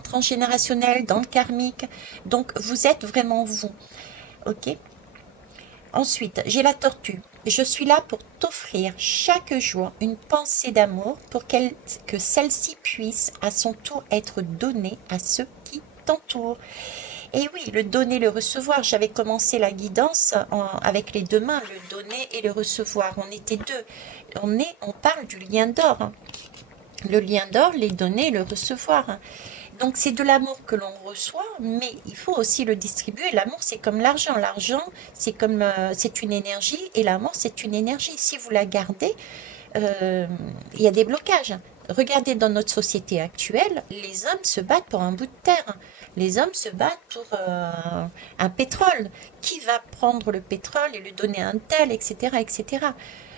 transgénérationnel, dans le karmique. Donc, vous êtes vraiment vous. Ok? Ensuite, j'ai la tortue. Je suis là pour t'offrir chaque jour une pensée d'amour pour que celle-ci puisse à son tour être donnée à ceux qui t'entourent. Et oui, le donner, le recevoir. J'avais commencé la guidance avec les deux mains, le donner et le recevoir. On était deux. On parle du lien d'or. Le lien d'or, les donner et le recevoir. Donc, c'est de l'amour que l'on reçoit, mais il faut aussi le distribuer. L'amour, c'est comme l'argent. L'argent, c'est une énergie, et l'amour, c'est une énergie. Si vous la gardez, il y a des blocages. Regardez dans notre société actuelle, les hommes se battent pour un bout de terre. Les hommes se battent pour un pétrole. Qui va prendre le pétrole et le donner à un tel, etc., etc.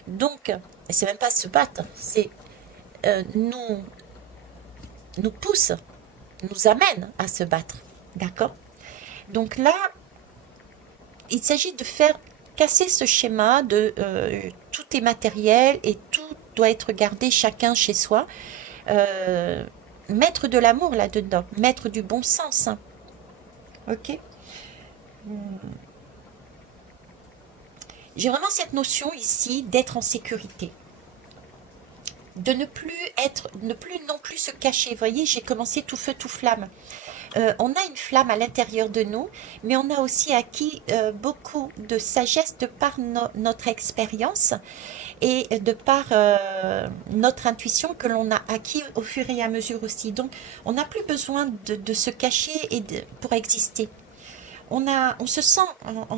Donc, c'est même pas se battre, c'est nous pousse, nous amène à se battre. D'accord? Donc là, il s'agit de faire casser ce schéma de tout est matériel et tout doit être gardé chacun chez soi. Mettre de l'amour là-dedans, mettre du bon sens. Hein. Ok? J'ai vraiment cette notion ici d'être en sécurité. De ne plus non plus se cacher. Vous voyez, j'ai commencé tout feu, tout flamme. On a une flamme à l'intérieur de nous, mais on a aussi acquis beaucoup de sagesse de par notre expérience et de par notre intuition que l'on a acquis au fur et à mesure aussi. Donc, on n'a plus besoin de se cacher pour exister. On se sent en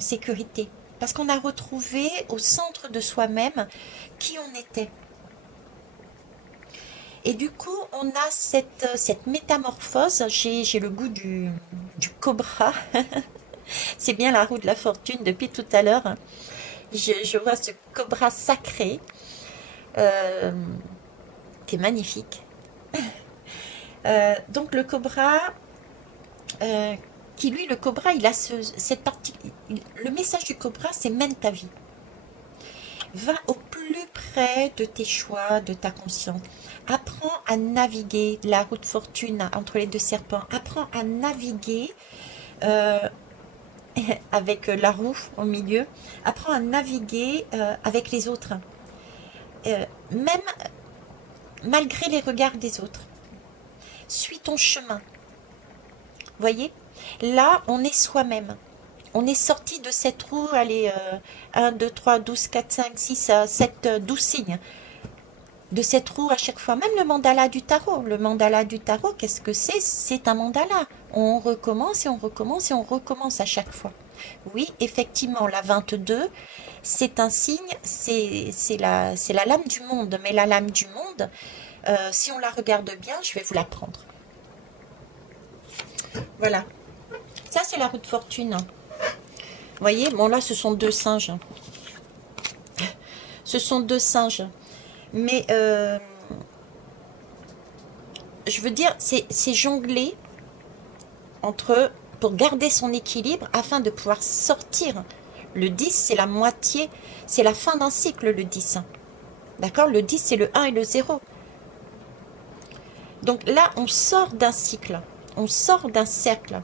sécurité parce qu'on a retrouvé au centre de soi-même qui on était. Et du coup, on a cette métamorphose. J'ai le goût du cobra. C'est bien la roue de la fortune depuis tout à l'heure. Je vois ce cobra sacré qui est magnifique. Donc le cobra, qui lui, le cobra, il a cette partie. Le message du cobra, c'est mène ta vie. Va au plus près de tes choix, de ta conscience. Apprends à naviguer la route fortune entre les deux serpents. Apprends à naviguer avec la roue au milieu. Apprends à naviguer avec les autres. Même malgré les regards des autres. Suis ton chemin. Voyez, là, on est soi-même. On est sorti de cette roue, allez, 1, 2, 3, 12, 4, 5, 6, 7, 12 signes. De cette roue à chaque fois. Même le mandala du tarot. Le mandala du tarot, qu'est-ce que c'est? C'est un mandala. On recommence et on recommence et on recommence à chaque fois. Oui, effectivement, la 22, c'est un signe, c'est la lame du monde. Mais la lame du monde, si on la regarde bien, je vais vous la prendre. Voilà. Ça, c'est la roue de fortune. Vous voyez, bon là, ce sont deux singes. Ce sont deux singes. Mais, je veux dire, c'est jongler entre, pour garder son équilibre, afin de pouvoir sortir. Le 10, c'est la moitié, c'est la fin d'un cycle, le 10. D'accord? Le 10, c'est le 1 et le 0. Donc là, on sort d'un cycle. On sort d'un cercle.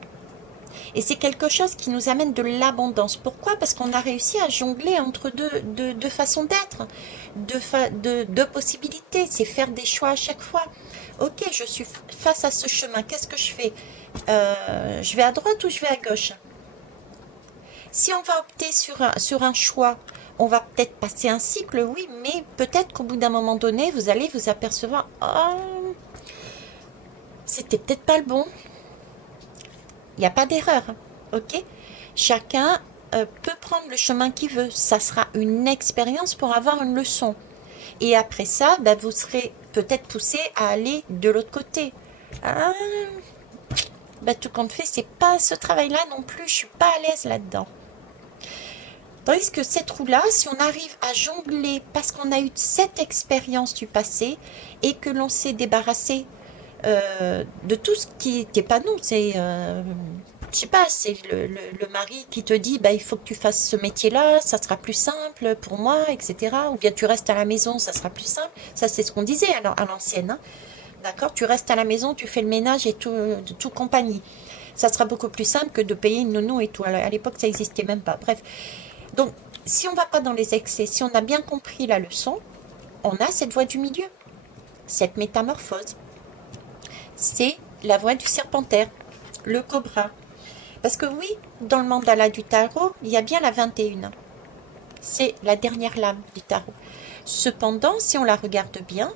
Et c'est quelque chose qui nous amène de l'abondance. Pourquoi? Parce qu'on a réussi à jongler entre deux façons d'être, deux possibilités. C'est faire des choix à chaque fois. Ok, je suis face à ce chemin. Qu'est-ce que je fais? Je vais à droite ou je vais à gauche? Si on va opter sur un choix, on va peut-être passer un cycle, oui, mais peut-être qu'au bout d'un moment donné, vous allez vous apercevoir, oh, c'était peut-être pas le bon. Il n'y a pas d'erreur, ok? Chacun peut prendre le chemin qu'il veut. Ça sera une expérience pour avoir une leçon. Et après ça, ben, vous serez peut-être poussé à aller de l'autre côté. Ah, ben, tout compte fait, c'est pas ce travail-là non plus. Je suis pas à l'aise là-dedans. Tandis que cette roue-là, si on arrive à jongler parce qu'on a eu cette expérience du passé et que l'on s'est débarrassé de tout ce qui n'était pas nous, c'est, je sais pas, c'est le mari qui te dit, bah, il faut que tu fasses ce métier-là, ça sera plus simple pour moi, etc. Ou bien tu restes à la maison, ça sera plus simple. Ça, c'est ce qu'on disait à l'ancienne. Hein. D'accord? Tu restes à la maison, tu fais le ménage et tout compagnie. Ça sera beaucoup plus simple que de payer une nounou et tout. À l'époque, ça n'existait même pas. Bref. Donc, si on ne va pas dans les excès, si on a bien compris la leçon, on a cette voie du milieu, cette métamorphose. C'est la voie du serpentaire, le cobra. Parce que oui, dans le mandala du tarot, il y a bien la 21. C'est la dernière lame du tarot. Cependant, si on la regarde bien,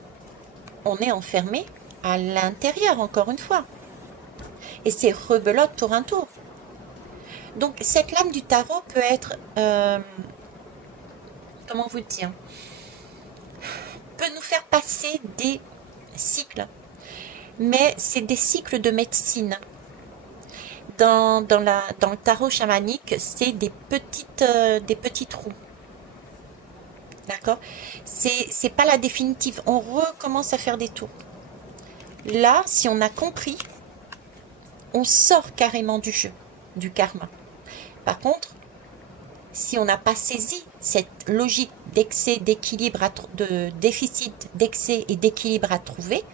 on est enfermé à l'intérieur, encore une fois. Et c'est rebelote pour un tour. Donc, cette lame du tarot peut être, comment vous dire, peut nous faire passer des cycles. Mais c'est des cycles de médecine. Dans le tarot chamanique, c'est des petits trous. D'accord? C'est pas la définitive. On recommence à faire des tours. Là, si on a compris, on sort carrément du jeu, du karma. Par contre, si on n'a pas saisi cette logique d'excès, d'équilibre, de déficit, d'excès et d'équilibre à trouver,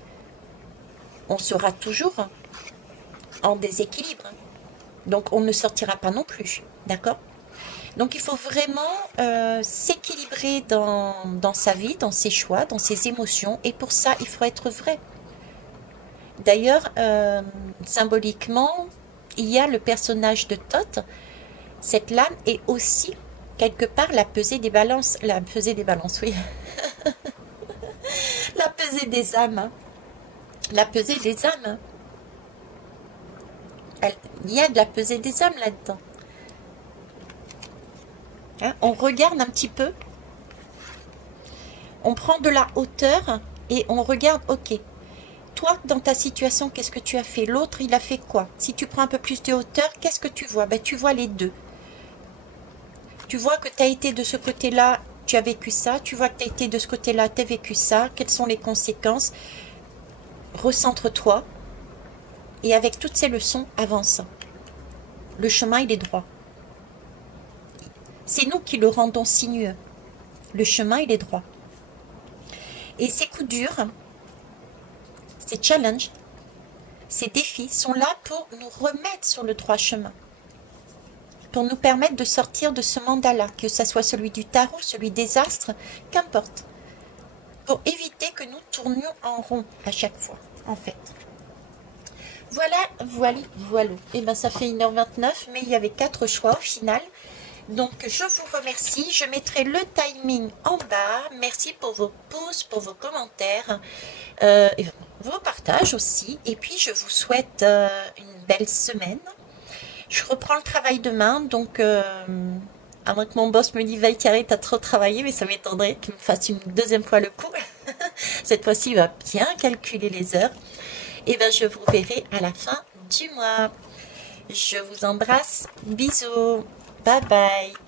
on sera toujours en déséquilibre. Donc, on ne sortira pas non plus. D'accord? Donc, il faut vraiment s'équilibrer dans sa vie, dans ses choix, dans ses émotions. Et pour ça, il faut être vrai. D'ailleurs, symboliquement, il y a le personnage de Thoth. Cette lame est aussi, quelque part, la pesée des balances. La pesée des balances, oui. La pesée des âmes. La pesée des âmes. Il y a de la pesée des âmes là-dedans. Hein, on regarde un petit peu. On prend de la hauteur et on regarde, ok, toi, dans ta situation, qu'est-ce que tu as fait? L'autre, il a fait quoi? Si tu prends un peu plus de hauteur, qu'est-ce que tu vois? Ben, tu vois les deux. Tu vois que tu as été de ce côté-là, tu as vécu ça. Tu vois que tu as été de ce côté-là, tu as vécu ça. Quelles sont les conséquences? Recentre-toi. Et avec toutes ces leçons, avance. Le chemin, il est droit. C'est nous qui le rendons sinueux. Le chemin, il est droit. Et ces coups durs, ces challenges, ces défis sont là pour nous remettre sur le droit chemin. Pour nous permettre de sortir de ce mandat-là, que ce soit celui du tarot, celui des astres, qu'importe. Pour éviter que nous tournions en rond à chaque fois, en fait. Voilà. Et bien, ça fait 1h29, mais il y avait 4 choix au final. Donc, je vous remercie. Je mettrai le timing en bas. Merci pour vos pouces, pour vos commentaires, et vos partages aussi. Et puis, je vous souhaite une belle semaine. Je reprends le travail demain, donc à moins que mon boss me dise Valkyrie, t'as trop travaillé, mais ça m'étonnerait qu'il me fasse une deuxième fois le coup. Cette fois-ci, il va bien calculer les heures. Et bien, je vous verrai à la fin du mois. Je vous embrasse. Bisous. Bye bye.